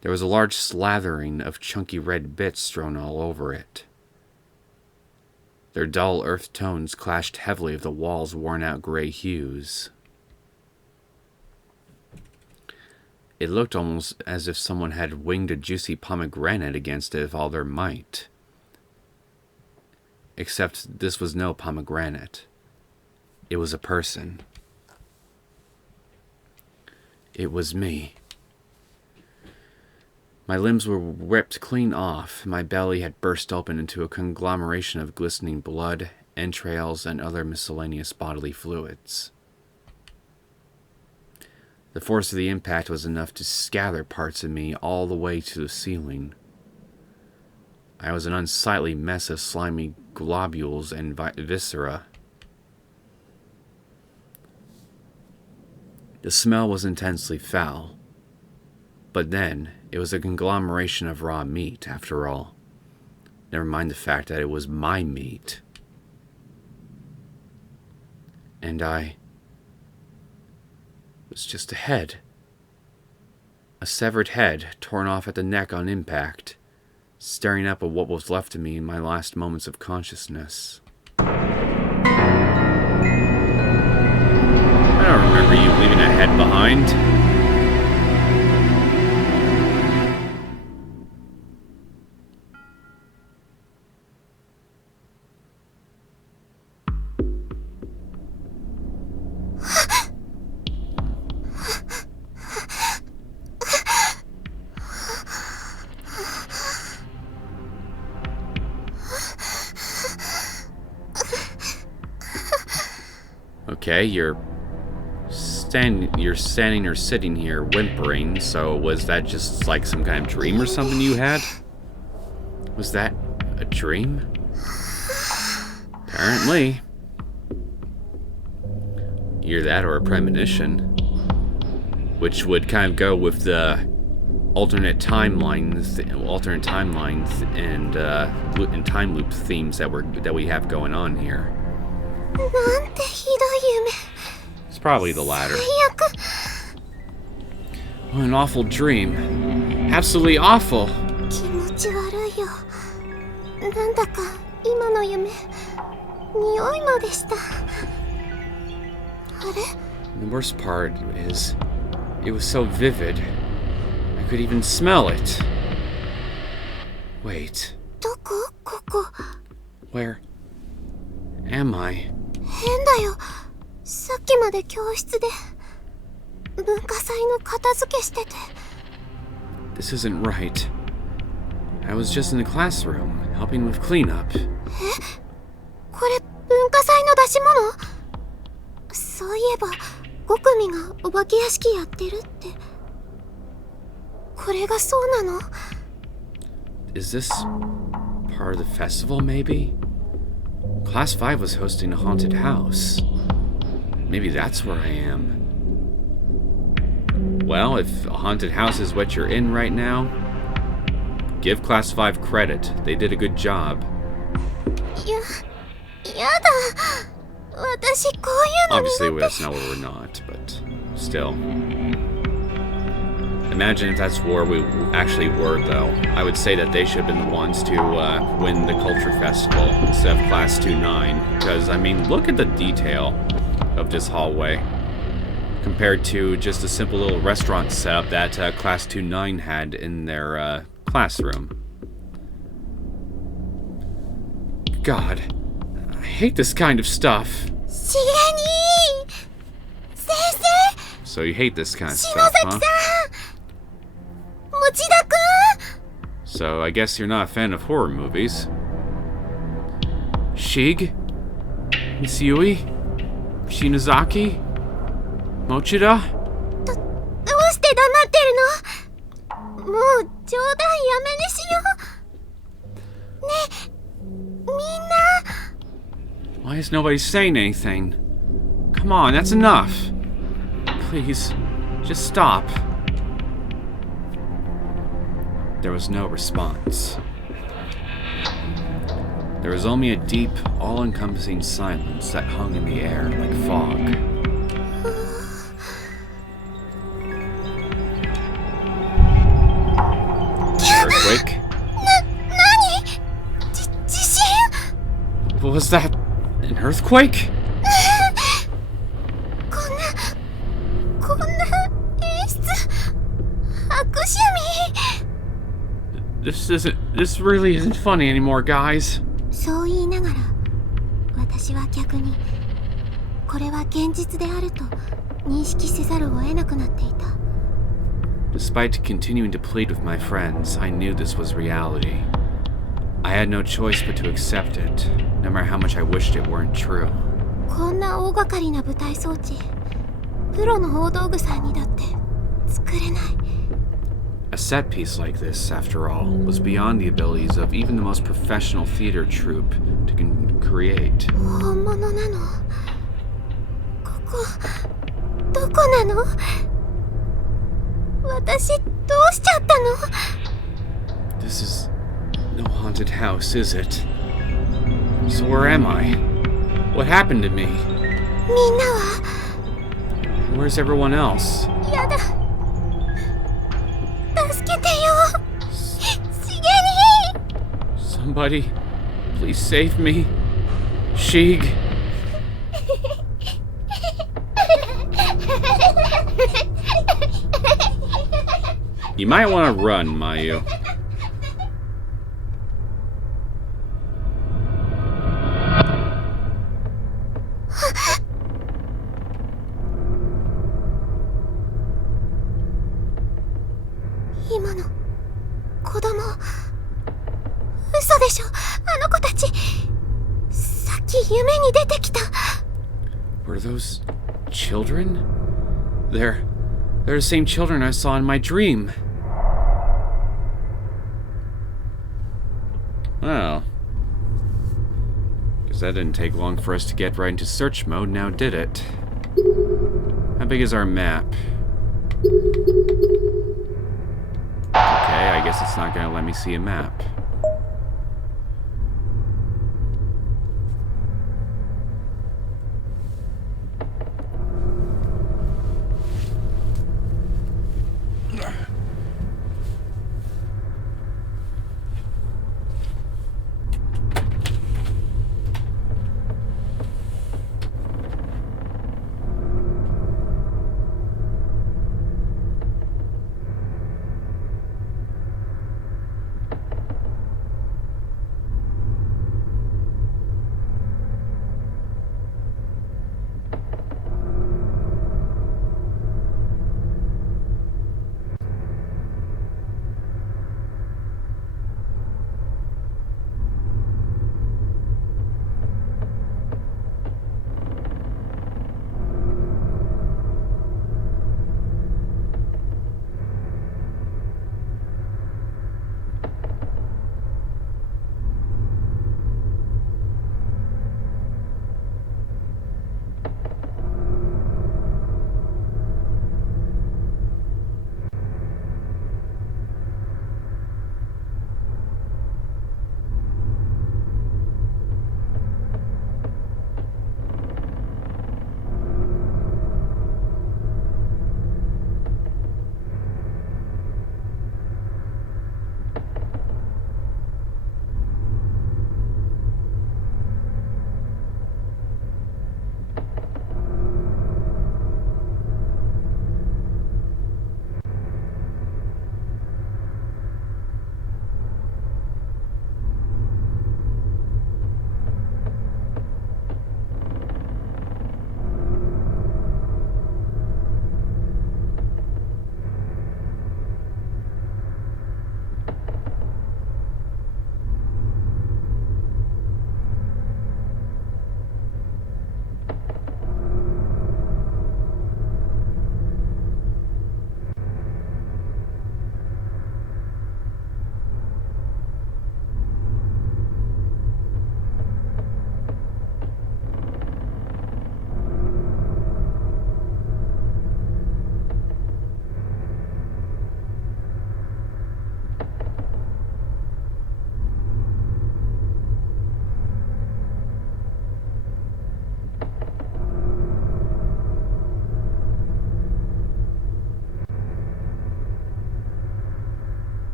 There was a large slathering of chunky red bits strewn all over it. Their dull earth tones clashed heavily with the wall's worn-out gray hues. It looked almost as if someone had winged a juicy pomegranate against it with all their might. Except this was no pomegranate. It was a person. It was me. My limbs were ripped clean off. My belly had burst open into a conglomeration of glistening blood, entrails, and other miscellaneous bodily fluids. The force of the impact was enough to scatter parts of me all the way to the ceiling. I was an unsightly mess of slimy globules and viscera. The smell was intensely foul. But then, it was a conglomeration of raw meat, after all. Never mind the fact that it was my meat. And I was just a head. A severed head, torn off at the neck on impact, staring up at what was left of me in my last moments of consciousness. I don't remember you leaving a head behind. Okay, you're standing or sitting here whimpering, so was that just like some kind of dream or something you had? Was that a dream? Apparently. Either that or a premonition. Which would kind of go with the alternate timelines and time loop themes that we have going on here. It's probably the latter. What an awful dream. Absolutely awful. The worst part is, it was so vivid. I could even smell it. Wait. Where am I? This isn't right. I was just in the classroom, helping with cleanup. Is this part of the festival, maybe? Class 5 was hosting a haunted house. Maybe that's where I am. Well, if a haunted house is what you're in right now, give Class 5 credit. They did a good job. Obviously, that's not where we're not, but still. Imagine if that's where we actually were, though. I would say that they should have been the ones to win the Culture Festival instead of Class 2-9. Because, I mean, look at the detail of this hallway compared to just a simple little restaurant setup that Class 2-9 had in their classroom. God, I hate this kind of stuff. So you hate this kind of stuff, huh? So I guess you're not a fan of horror movies. Shig? Miss Yui? Shinozaki? Mochida? Why is nobody saying anything? Come on, that's enough. Please, just stop. There was no response. There was only a deep, all-encompassing silence that hung in the air like fog. Earthquake? Was that an earthquake? This really isn't funny anymore, guys. そう言いながら、私は逆にこれは現実であると認識せざるを得なくなっていた。Despite continuing to plead with my friends, I knew this was reality. I had no choice but to accept it, no matter how much I wished it weren't true. こんな大掛かりな舞台装置、プロの大道具さんにだって作れない。A set piece like this, after all, was beyond the abilities of even the most professional theater troupe to create. 本物なの？ここ、どこなの？私、どうしちゃったの？ This is no haunted house, is it? So where am I? What happened to me? みんなは？ Where's everyone else? やだ。助けてよ。しげに。 Somebody, please save me. Shig. You might want to run, Mayu. Were those children? They're the same children I saw in my dream. Well, guess that didn't take long for us to get right into search mode, now did it? How big is our map? Okay, I guess it's not gonna let me see a map.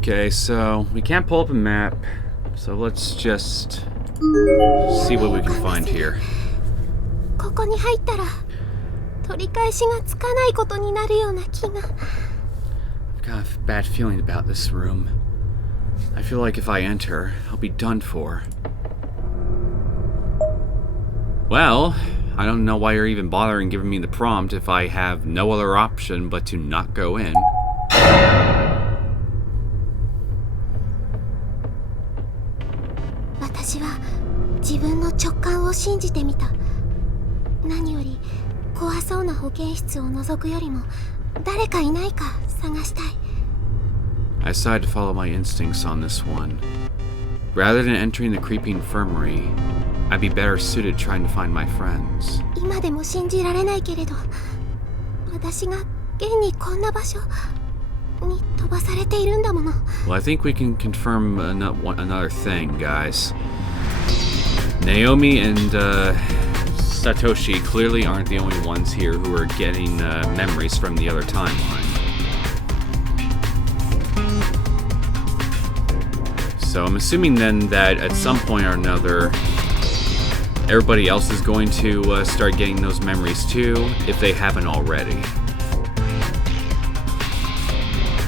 Okay, so we can't pull up a map, so let's just see what we can find here. ここに入ったら取り返しがつかないことになるような気が。 I've got a bad feeling about this room. I feel like if I enter, I'll be done for. Well, I don't know why you're even bothering giving me the prompt if I have no other option but to not go in. 私は自分の直感を信じてみた。何より怖そうな保健室を覗くよりも誰かいないか探したい。 I decided to follow my instincts on this one. Rather than entering the creepy infirmary, I'd be better suited trying to find my friends. 今でも信じられないけれど、私が現にこんな場所に飛ばされているんだもの。 Well, I think we can confirm another thing, guys. Naomi and Satoshi clearly aren't the only ones here who are getting memories from the other timeline. So I'm assuming then that at some point or another, everybody else is going to start getting those memories too, if they haven't already.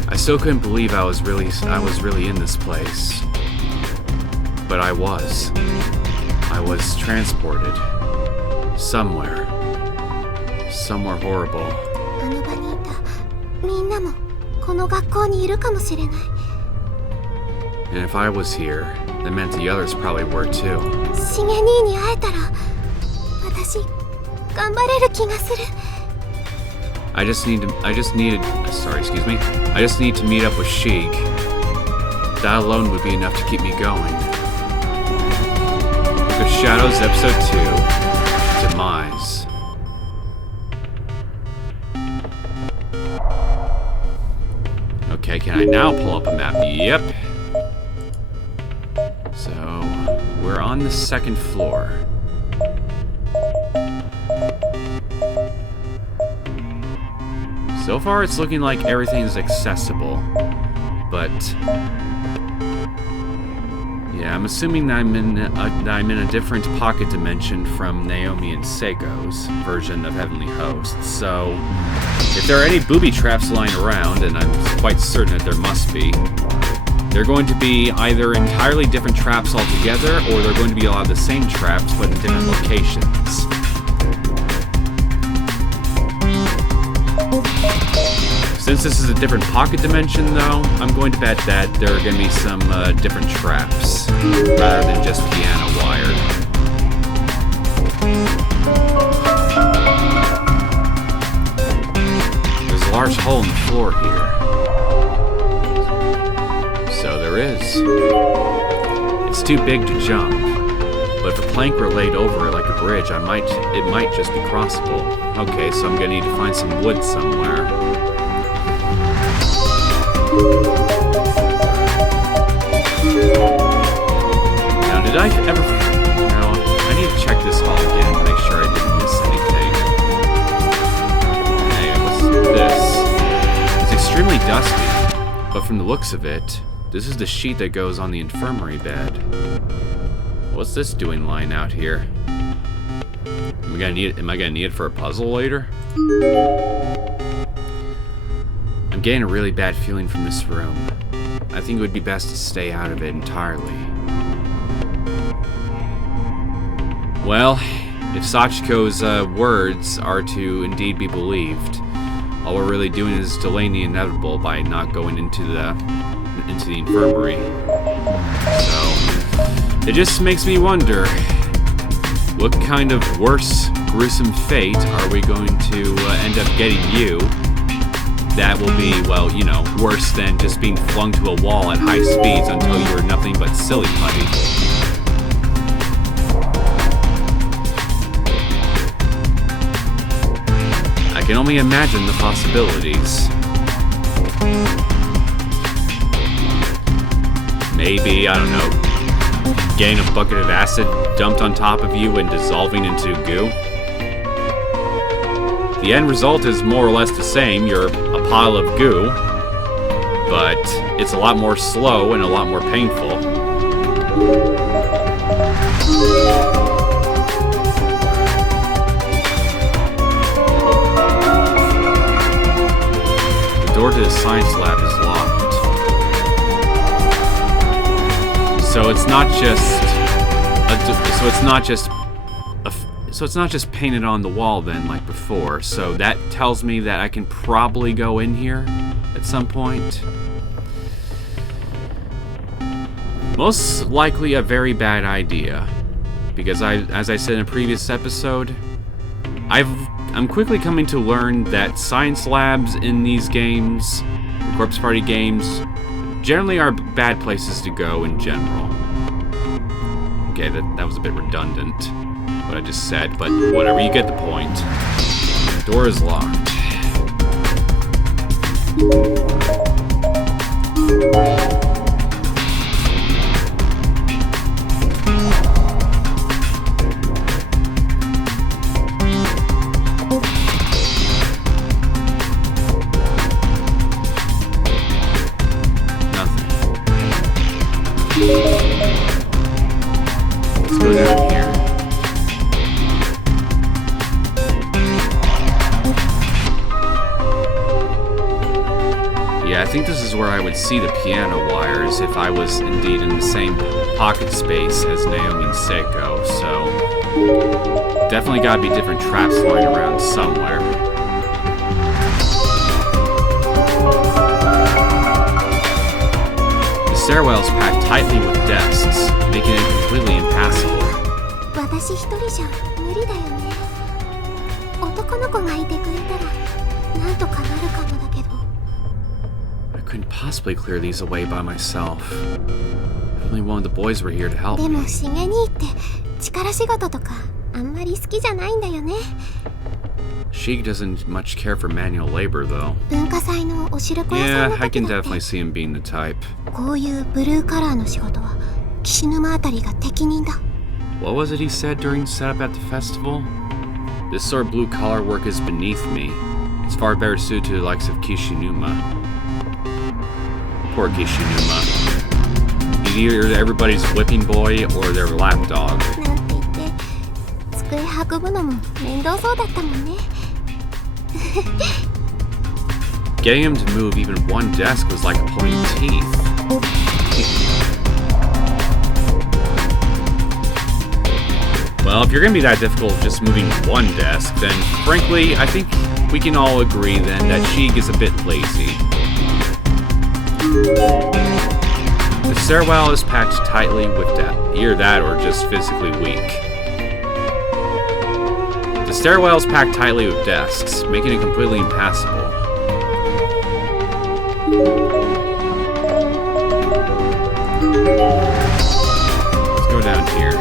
I still couldn't believe I was really in this place. But I was. I was transported. Somewhere horrible. あの場にいたみんなもこの学校にいるかもしれない。 And if I was here, that meant the others probably were too. シゲ兄に会えたら私頑張れる気がする。 I just need to meet up with Shig. That alone would be enough to keep me going. The Shadows Episode 2, Demise. Okay, can I now pull up a map? Yep. So, we're on the second floor. So far, it's looking like everything is accessible, but yeah, I'm assuming that I'm in a different pocket dimension from Naomi and Seiko's version of Heavenly Host. So, if there are any booby traps lying around, and I'm quite certain that there must be, they're going to be either entirely different traps altogether, or they're going to be a lot of the same traps but in different locations. Since this is a different pocket dimension, though, I'm going to bet that there are going to be some different traps, rather than just piano wire. There's a large hole in the floor here. So there is. It's too big to jump, but if a plank were laid over it like a bridge, it might just be crossable. Okay, so I'm going to need to find some wood somewhere. Now, did I ever... No, I need to check this hall again to make sure I didn't miss anything. Hey, what's this? It's extremely dusty, but from the looks of it, this is the sheet that goes on the infirmary bed. What's this doing lying out here? Am I gonna need it for a puzzle later? I'm getting a really bad feeling from this room. I think it would be best to stay out of it entirely. Well, if Sachiko's words are to indeed be believed, all we're really doing is delaying the inevitable by not going into the infirmary. So, It just makes me wonder, what kind of worse, gruesome fate are we going to end up getting you that will be, well, you know, worse than just being flung to a wall at high speeds until you are nothing but silly putty. I can only imagine the possibilities. Maybe, I don't know, getting a bucket of acid dumped on top of you and dissolving into goo. The end result is more or less the same. You're a pile of goo, but it's a lot more slow and a lot more painful. The door to the science lab is locked. So it's not just painted on the wall then, like before. So that tells me that I can probably go in here at some point. Most likely a very bad idea, because as I said in a previous episode, I'm quickly coming to learn that science labs in these games, Corpse Party games, generally are bad places to go in general. Okay, that was a bit redundant, what I just said, but whatever, you get the point. Door is locked. Go down here. Yeah, I think this is where I would see the piano wires if I was indeed in the same pocket space as Naomi and Seiko, so definitely gotta be different traps lying around somewhere. The stairwell's packed tightly with desks, making it completely impassable. 私一人じゃ無理だよね。男の子がいてくれたらなんとかなるかもだけど。I couldn't possibly clear these away by myself. If only one of the boys were here to help で me. もシゲ兄って力仕事とかあんまり好きじゃないんだよね。She doesn't much care for manual labor, though. 文化祭のお汁粉屋さん Yeah, の I 時 can だって definitely see him being the type. こういうブルーカラーの仕事は岸沼あたりが適任だ。 What was it he said during setup at the festival? This sort of blue-collar work is beneath me. It's far better suited to the likes of Kishinuma. Poor Kishinuma. He's either everybody's whipping boy or their lapdog. なんて言って机運ぶのも面倒そうだったもんね。Getting him to move even one desk was like pulling teeth. Well, if you're gonna be that difficult just moving one desk, then frankly, I think we can all agree then that Sheik is a bit lazy. The stairwell is packed tightly with either that or just physically weak. The stairwell is packed tightly with desks, making it completely impassable. Let's go down here.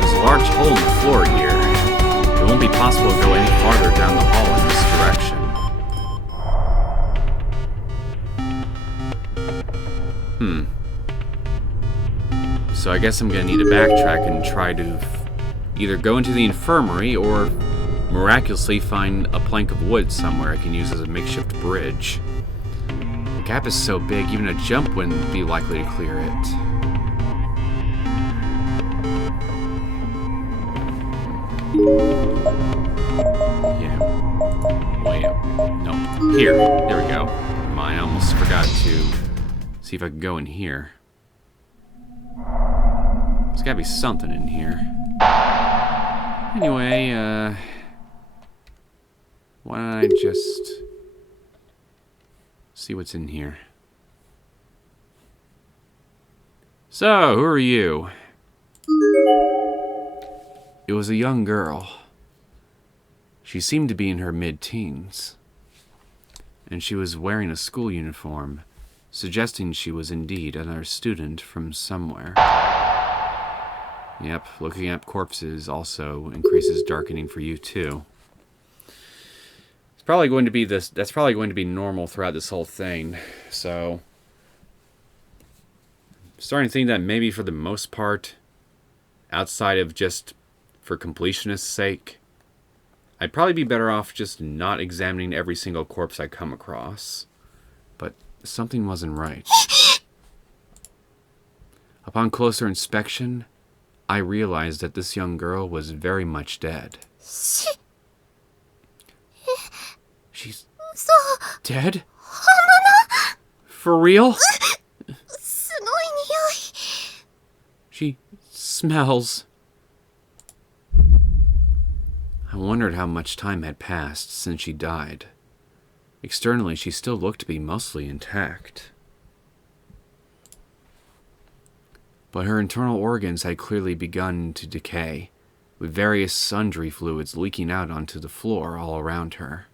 There's a large hole in the floor here. It won't be possible to go any farther down the hall in this direction. So I guess I'm gonna need to backtrack and try to either go into the infirmary or miraculously find a plank of wood somewhere I can use as a makeshift bridge. The gap is so big, even a jump wouldn't be likely to clear it. Yeah. Wait. No. Here. There we go. I almost forgot to see if I can go in here. There's gotta be something in here. Anyway, Why don't I just see what's in here? So, who are you? It was a young girl. She seemed to be in her mid-teens, and she was wearing a school uniform, suggesting she was indeed another student from somewhere. Yep, looking at corpses also increases darkening for you too. It's probably going to be this. That's probably going to be normal throughout this whole thing. So, I'm starting to think that maybe for the most part, outside of just for completionist's sake, I'd probably be better off just not examining every single corpse I come across. But something wasn't right. Upon closer inspection, I realized that this young girl was very much dead. She's dead? For real? She smells. I wondered how much time had passed since she died. Externally, she still looked to be mostly intact. But her internal organs had clearly begun to decay, with various sundry fluids leaking out onto the floor all around her.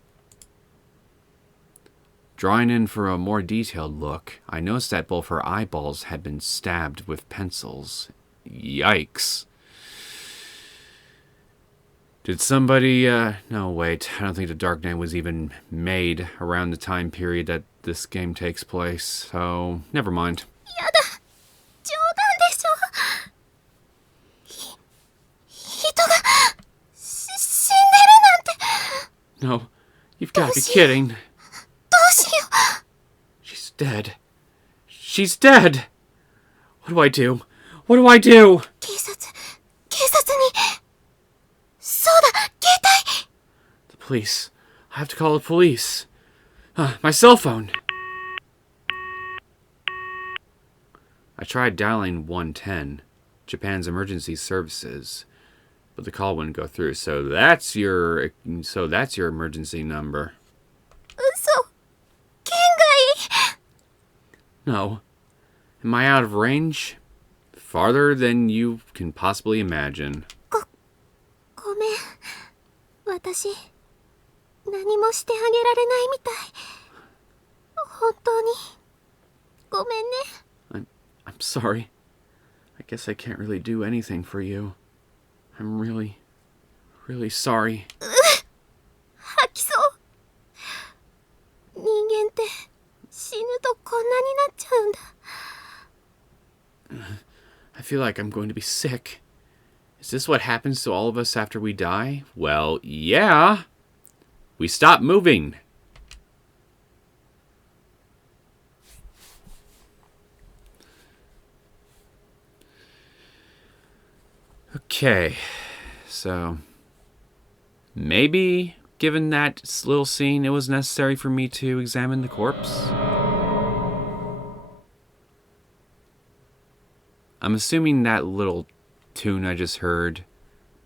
Drawing in for a more detailed look, I noticed that both her eyeballs had been stabbed with pencils. Yikes. Did somebody, no wait, I don't think The Dark Knight was even made around the time period that this game takes place, so never mind. No, you've got to be kidding. She's dead. She's dead! What do I do? What do I do? The police. I have to call the police. My cell phone. I tried dialing 110, Japan's emergency services, but the call wouldn't go through. So that's your emergency number. No. Am I out of range? Farther than you can possibly imagine. ごめん。私、何もしてあげられないみたい。本当に、ごめんね。I'm sorry. I guess I can't really do anything for you. I'm really, really sorry. 吐きそう。人間って死ぬとこんなになっちゃうんだ。I feel like I'm going to be sick. Is this what happens to all of us after we die? Well, yeah. We stop moving. Okay, so maybe, given that little scene, it was necessary for me to examine the corpse. I'm assuming that little tune I just heard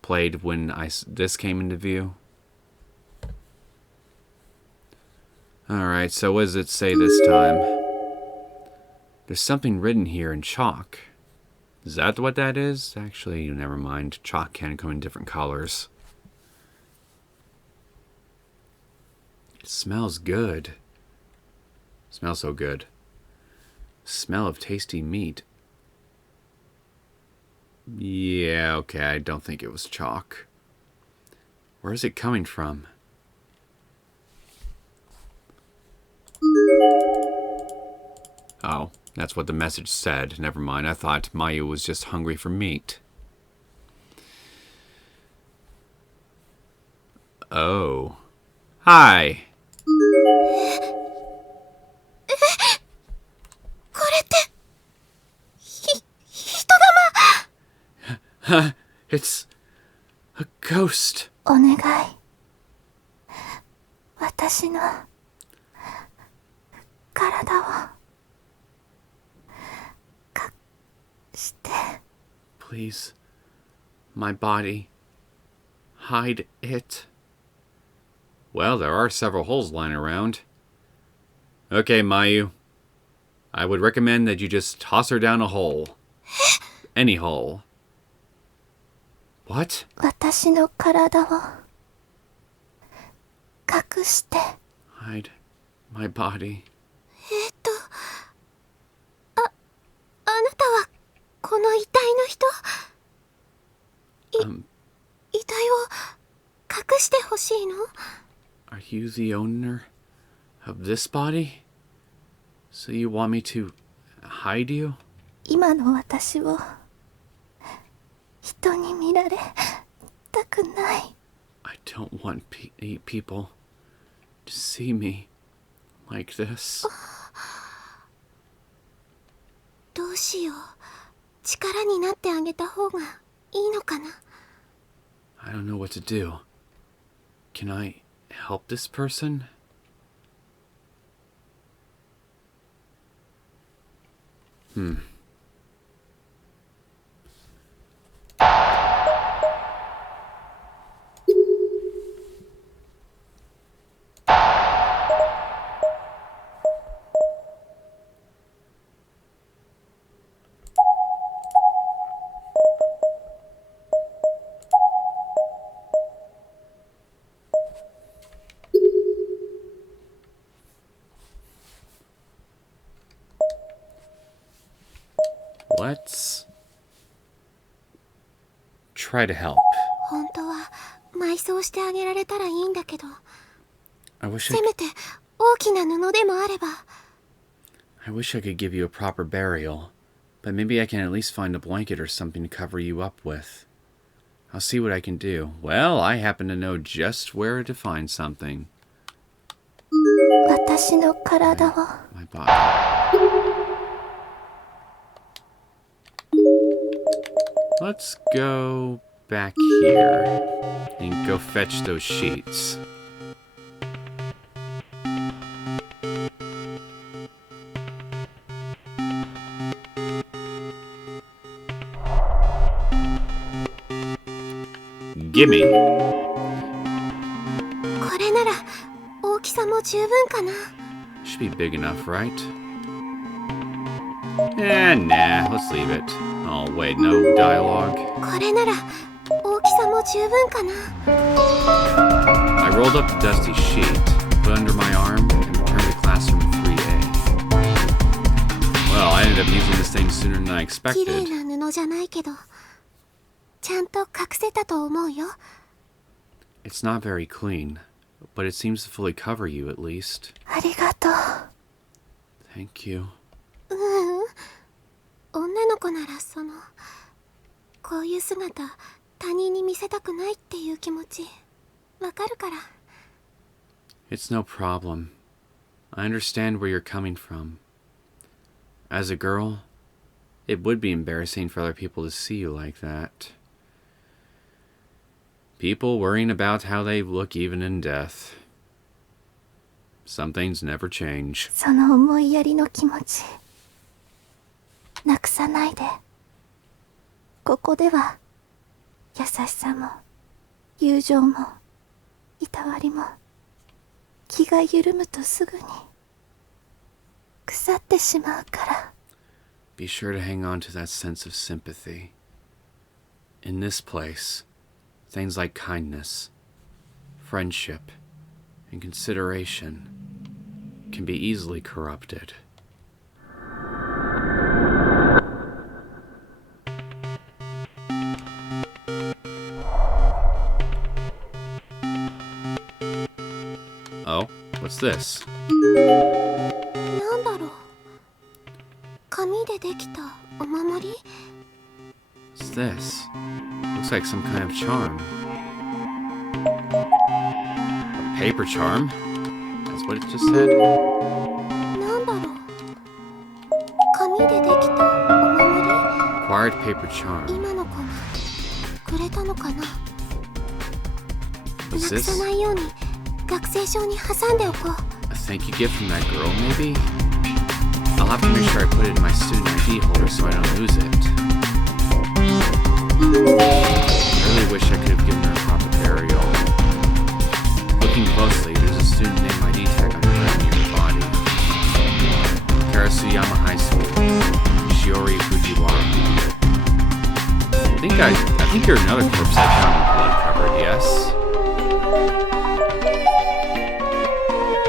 played when this came into view. Alright, so what does it say this time? There's something written here in chalk. Is that what that is? Actually, never mind. Chalk can come in different colors. It smells good. It smells so good. Smell of tasty meat. Yeah, okay, I don't think it was chalk. Where is it coming from? Oh, that's what the message said. Never mind, I thought Mayu was just hungry for meat. Oh. Hi. It's a ghost. お願い。私の体を隠して。Please. My body. Hide it. Well, there are several holes lying around. Okay, Mayu. I would recommend that you just toss her down a hole. Any hole. What? 私の体を隠して。 Hide my body. あなたはこの遺体の人？遺体を隠してほしいの？ Are you the owner of this body? So you want me to hide you? 今の私を人に見られたくない。 I don't want people to see me like this. どうしよう。力になってあげた方がいいのかな。 I don't know what to do. Can I help this person? Let's try to help. 本当は埋葬してあげられたらいいんだけど、 I wish せめて大きな布でもあれば。 I wish I could give you a proper burial, but maybe I can at least find a blanket or something to cover you up with. I'll see what I can do. Well, I happen to know just where to find something. 私の体を My body. Let's go back here and go fetch those sheets. Gimme. これなら大きさも十分かな。 Should be big enough, right? Nah, let's leave it. Oh, wait, no dialogue. これなら大きさも十分かな。 I rolled up the dusty sheet, put it under my arm, and returned to classroom 3A. Well, I ended up using this thing sooner than I 綺麗 expected. な布じゃないけど、ちゃんと隠せたと思うよ。 It's not very clean, but it seems to fully cover you at least. ありがとう。 Thank you. 女の子ならこういう姿他人に見せたくないっていう気持ちわかるから。 It's no problem. I understand where you're coming from. As a girl, it would be embarrassing for other people to see you like that. People worrying about how they look even in death. Some things never change. その思いやりの気持ちなくさないで。ここでは優しさも友情もいたわりも気が緩むとすぐに腐ってしまうから。 Be sure to hang on to that sense of sympathy. In this place, things like kindness, friendship, and consideration can be easily corrupted. Oh, what's this? なんだろう。紙でできたお守り？ What's this? Looks like some kind of charm. A paper charm? That's what it just said? なんだろう。紙でできたお守り？ Acquired paper charm. 今の子がくれたのかな。 Was なく this さないように学生証に挟んでおこう。 a thank you gift from that girl, maybe? I'll have to make sure I put it in my student ID holder so I don't lose it. I really wish I could have given her a proper burial. Look looking closely, there's a student name ID tag on the ground near your body. Karasuyama High School, Shiori Fujiwara. I think you're another corpse I found blood covered, yes?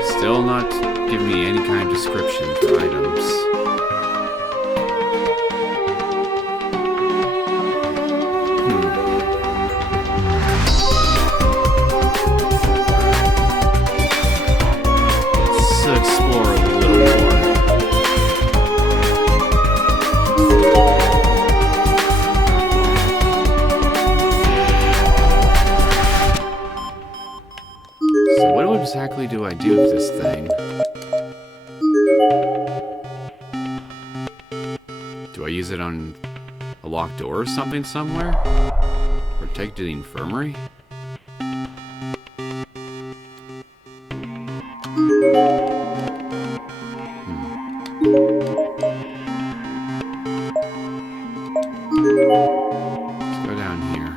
Still not giving me any kind of description for items. Let's explore a little more. So what exactly do I do with this thing? Do I use it on a locked door or something somewhere? Or take it to the infirmary? Let's go down here.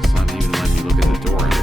It's not even letting me look at the door anymore.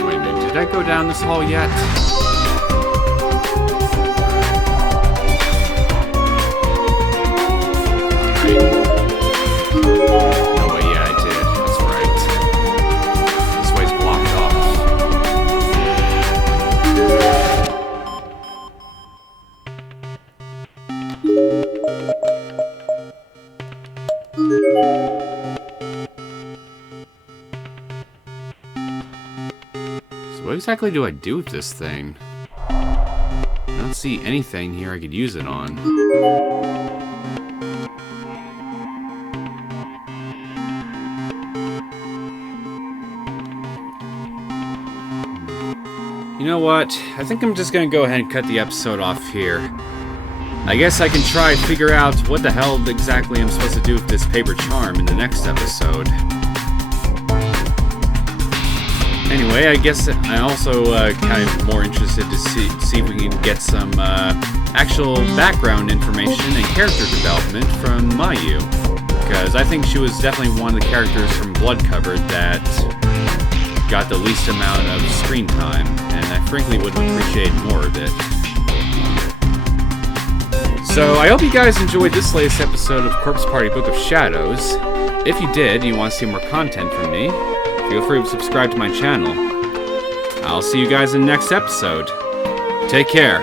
Wait a minute, did I go down this hall yet? No way, yeah, I did. That's right. This way's blocked off. So what exactly do I do with this thing? I don't see anything here I could use it on. You know what? I think I'm just gonna go ahead and cut the episode off here. I guess I can try and figure out what the hell exactly I'm supposed to do with this paper charm in the next episode. Anyway, I guess I'm also kind of more interested to see if we can get some actual background information and character development from Mayu. Because I think she was definitely one of the characters from Blood Covered that got the least amount of screen time, and I frankly would appreciate more of it. So I hope you guys enjoyed this latest episode of Corpse Party Book of Shadows. If you did and you want to see more content from me, feel free to subscribe to my channel. I'll see you guys in the next episode. Take care.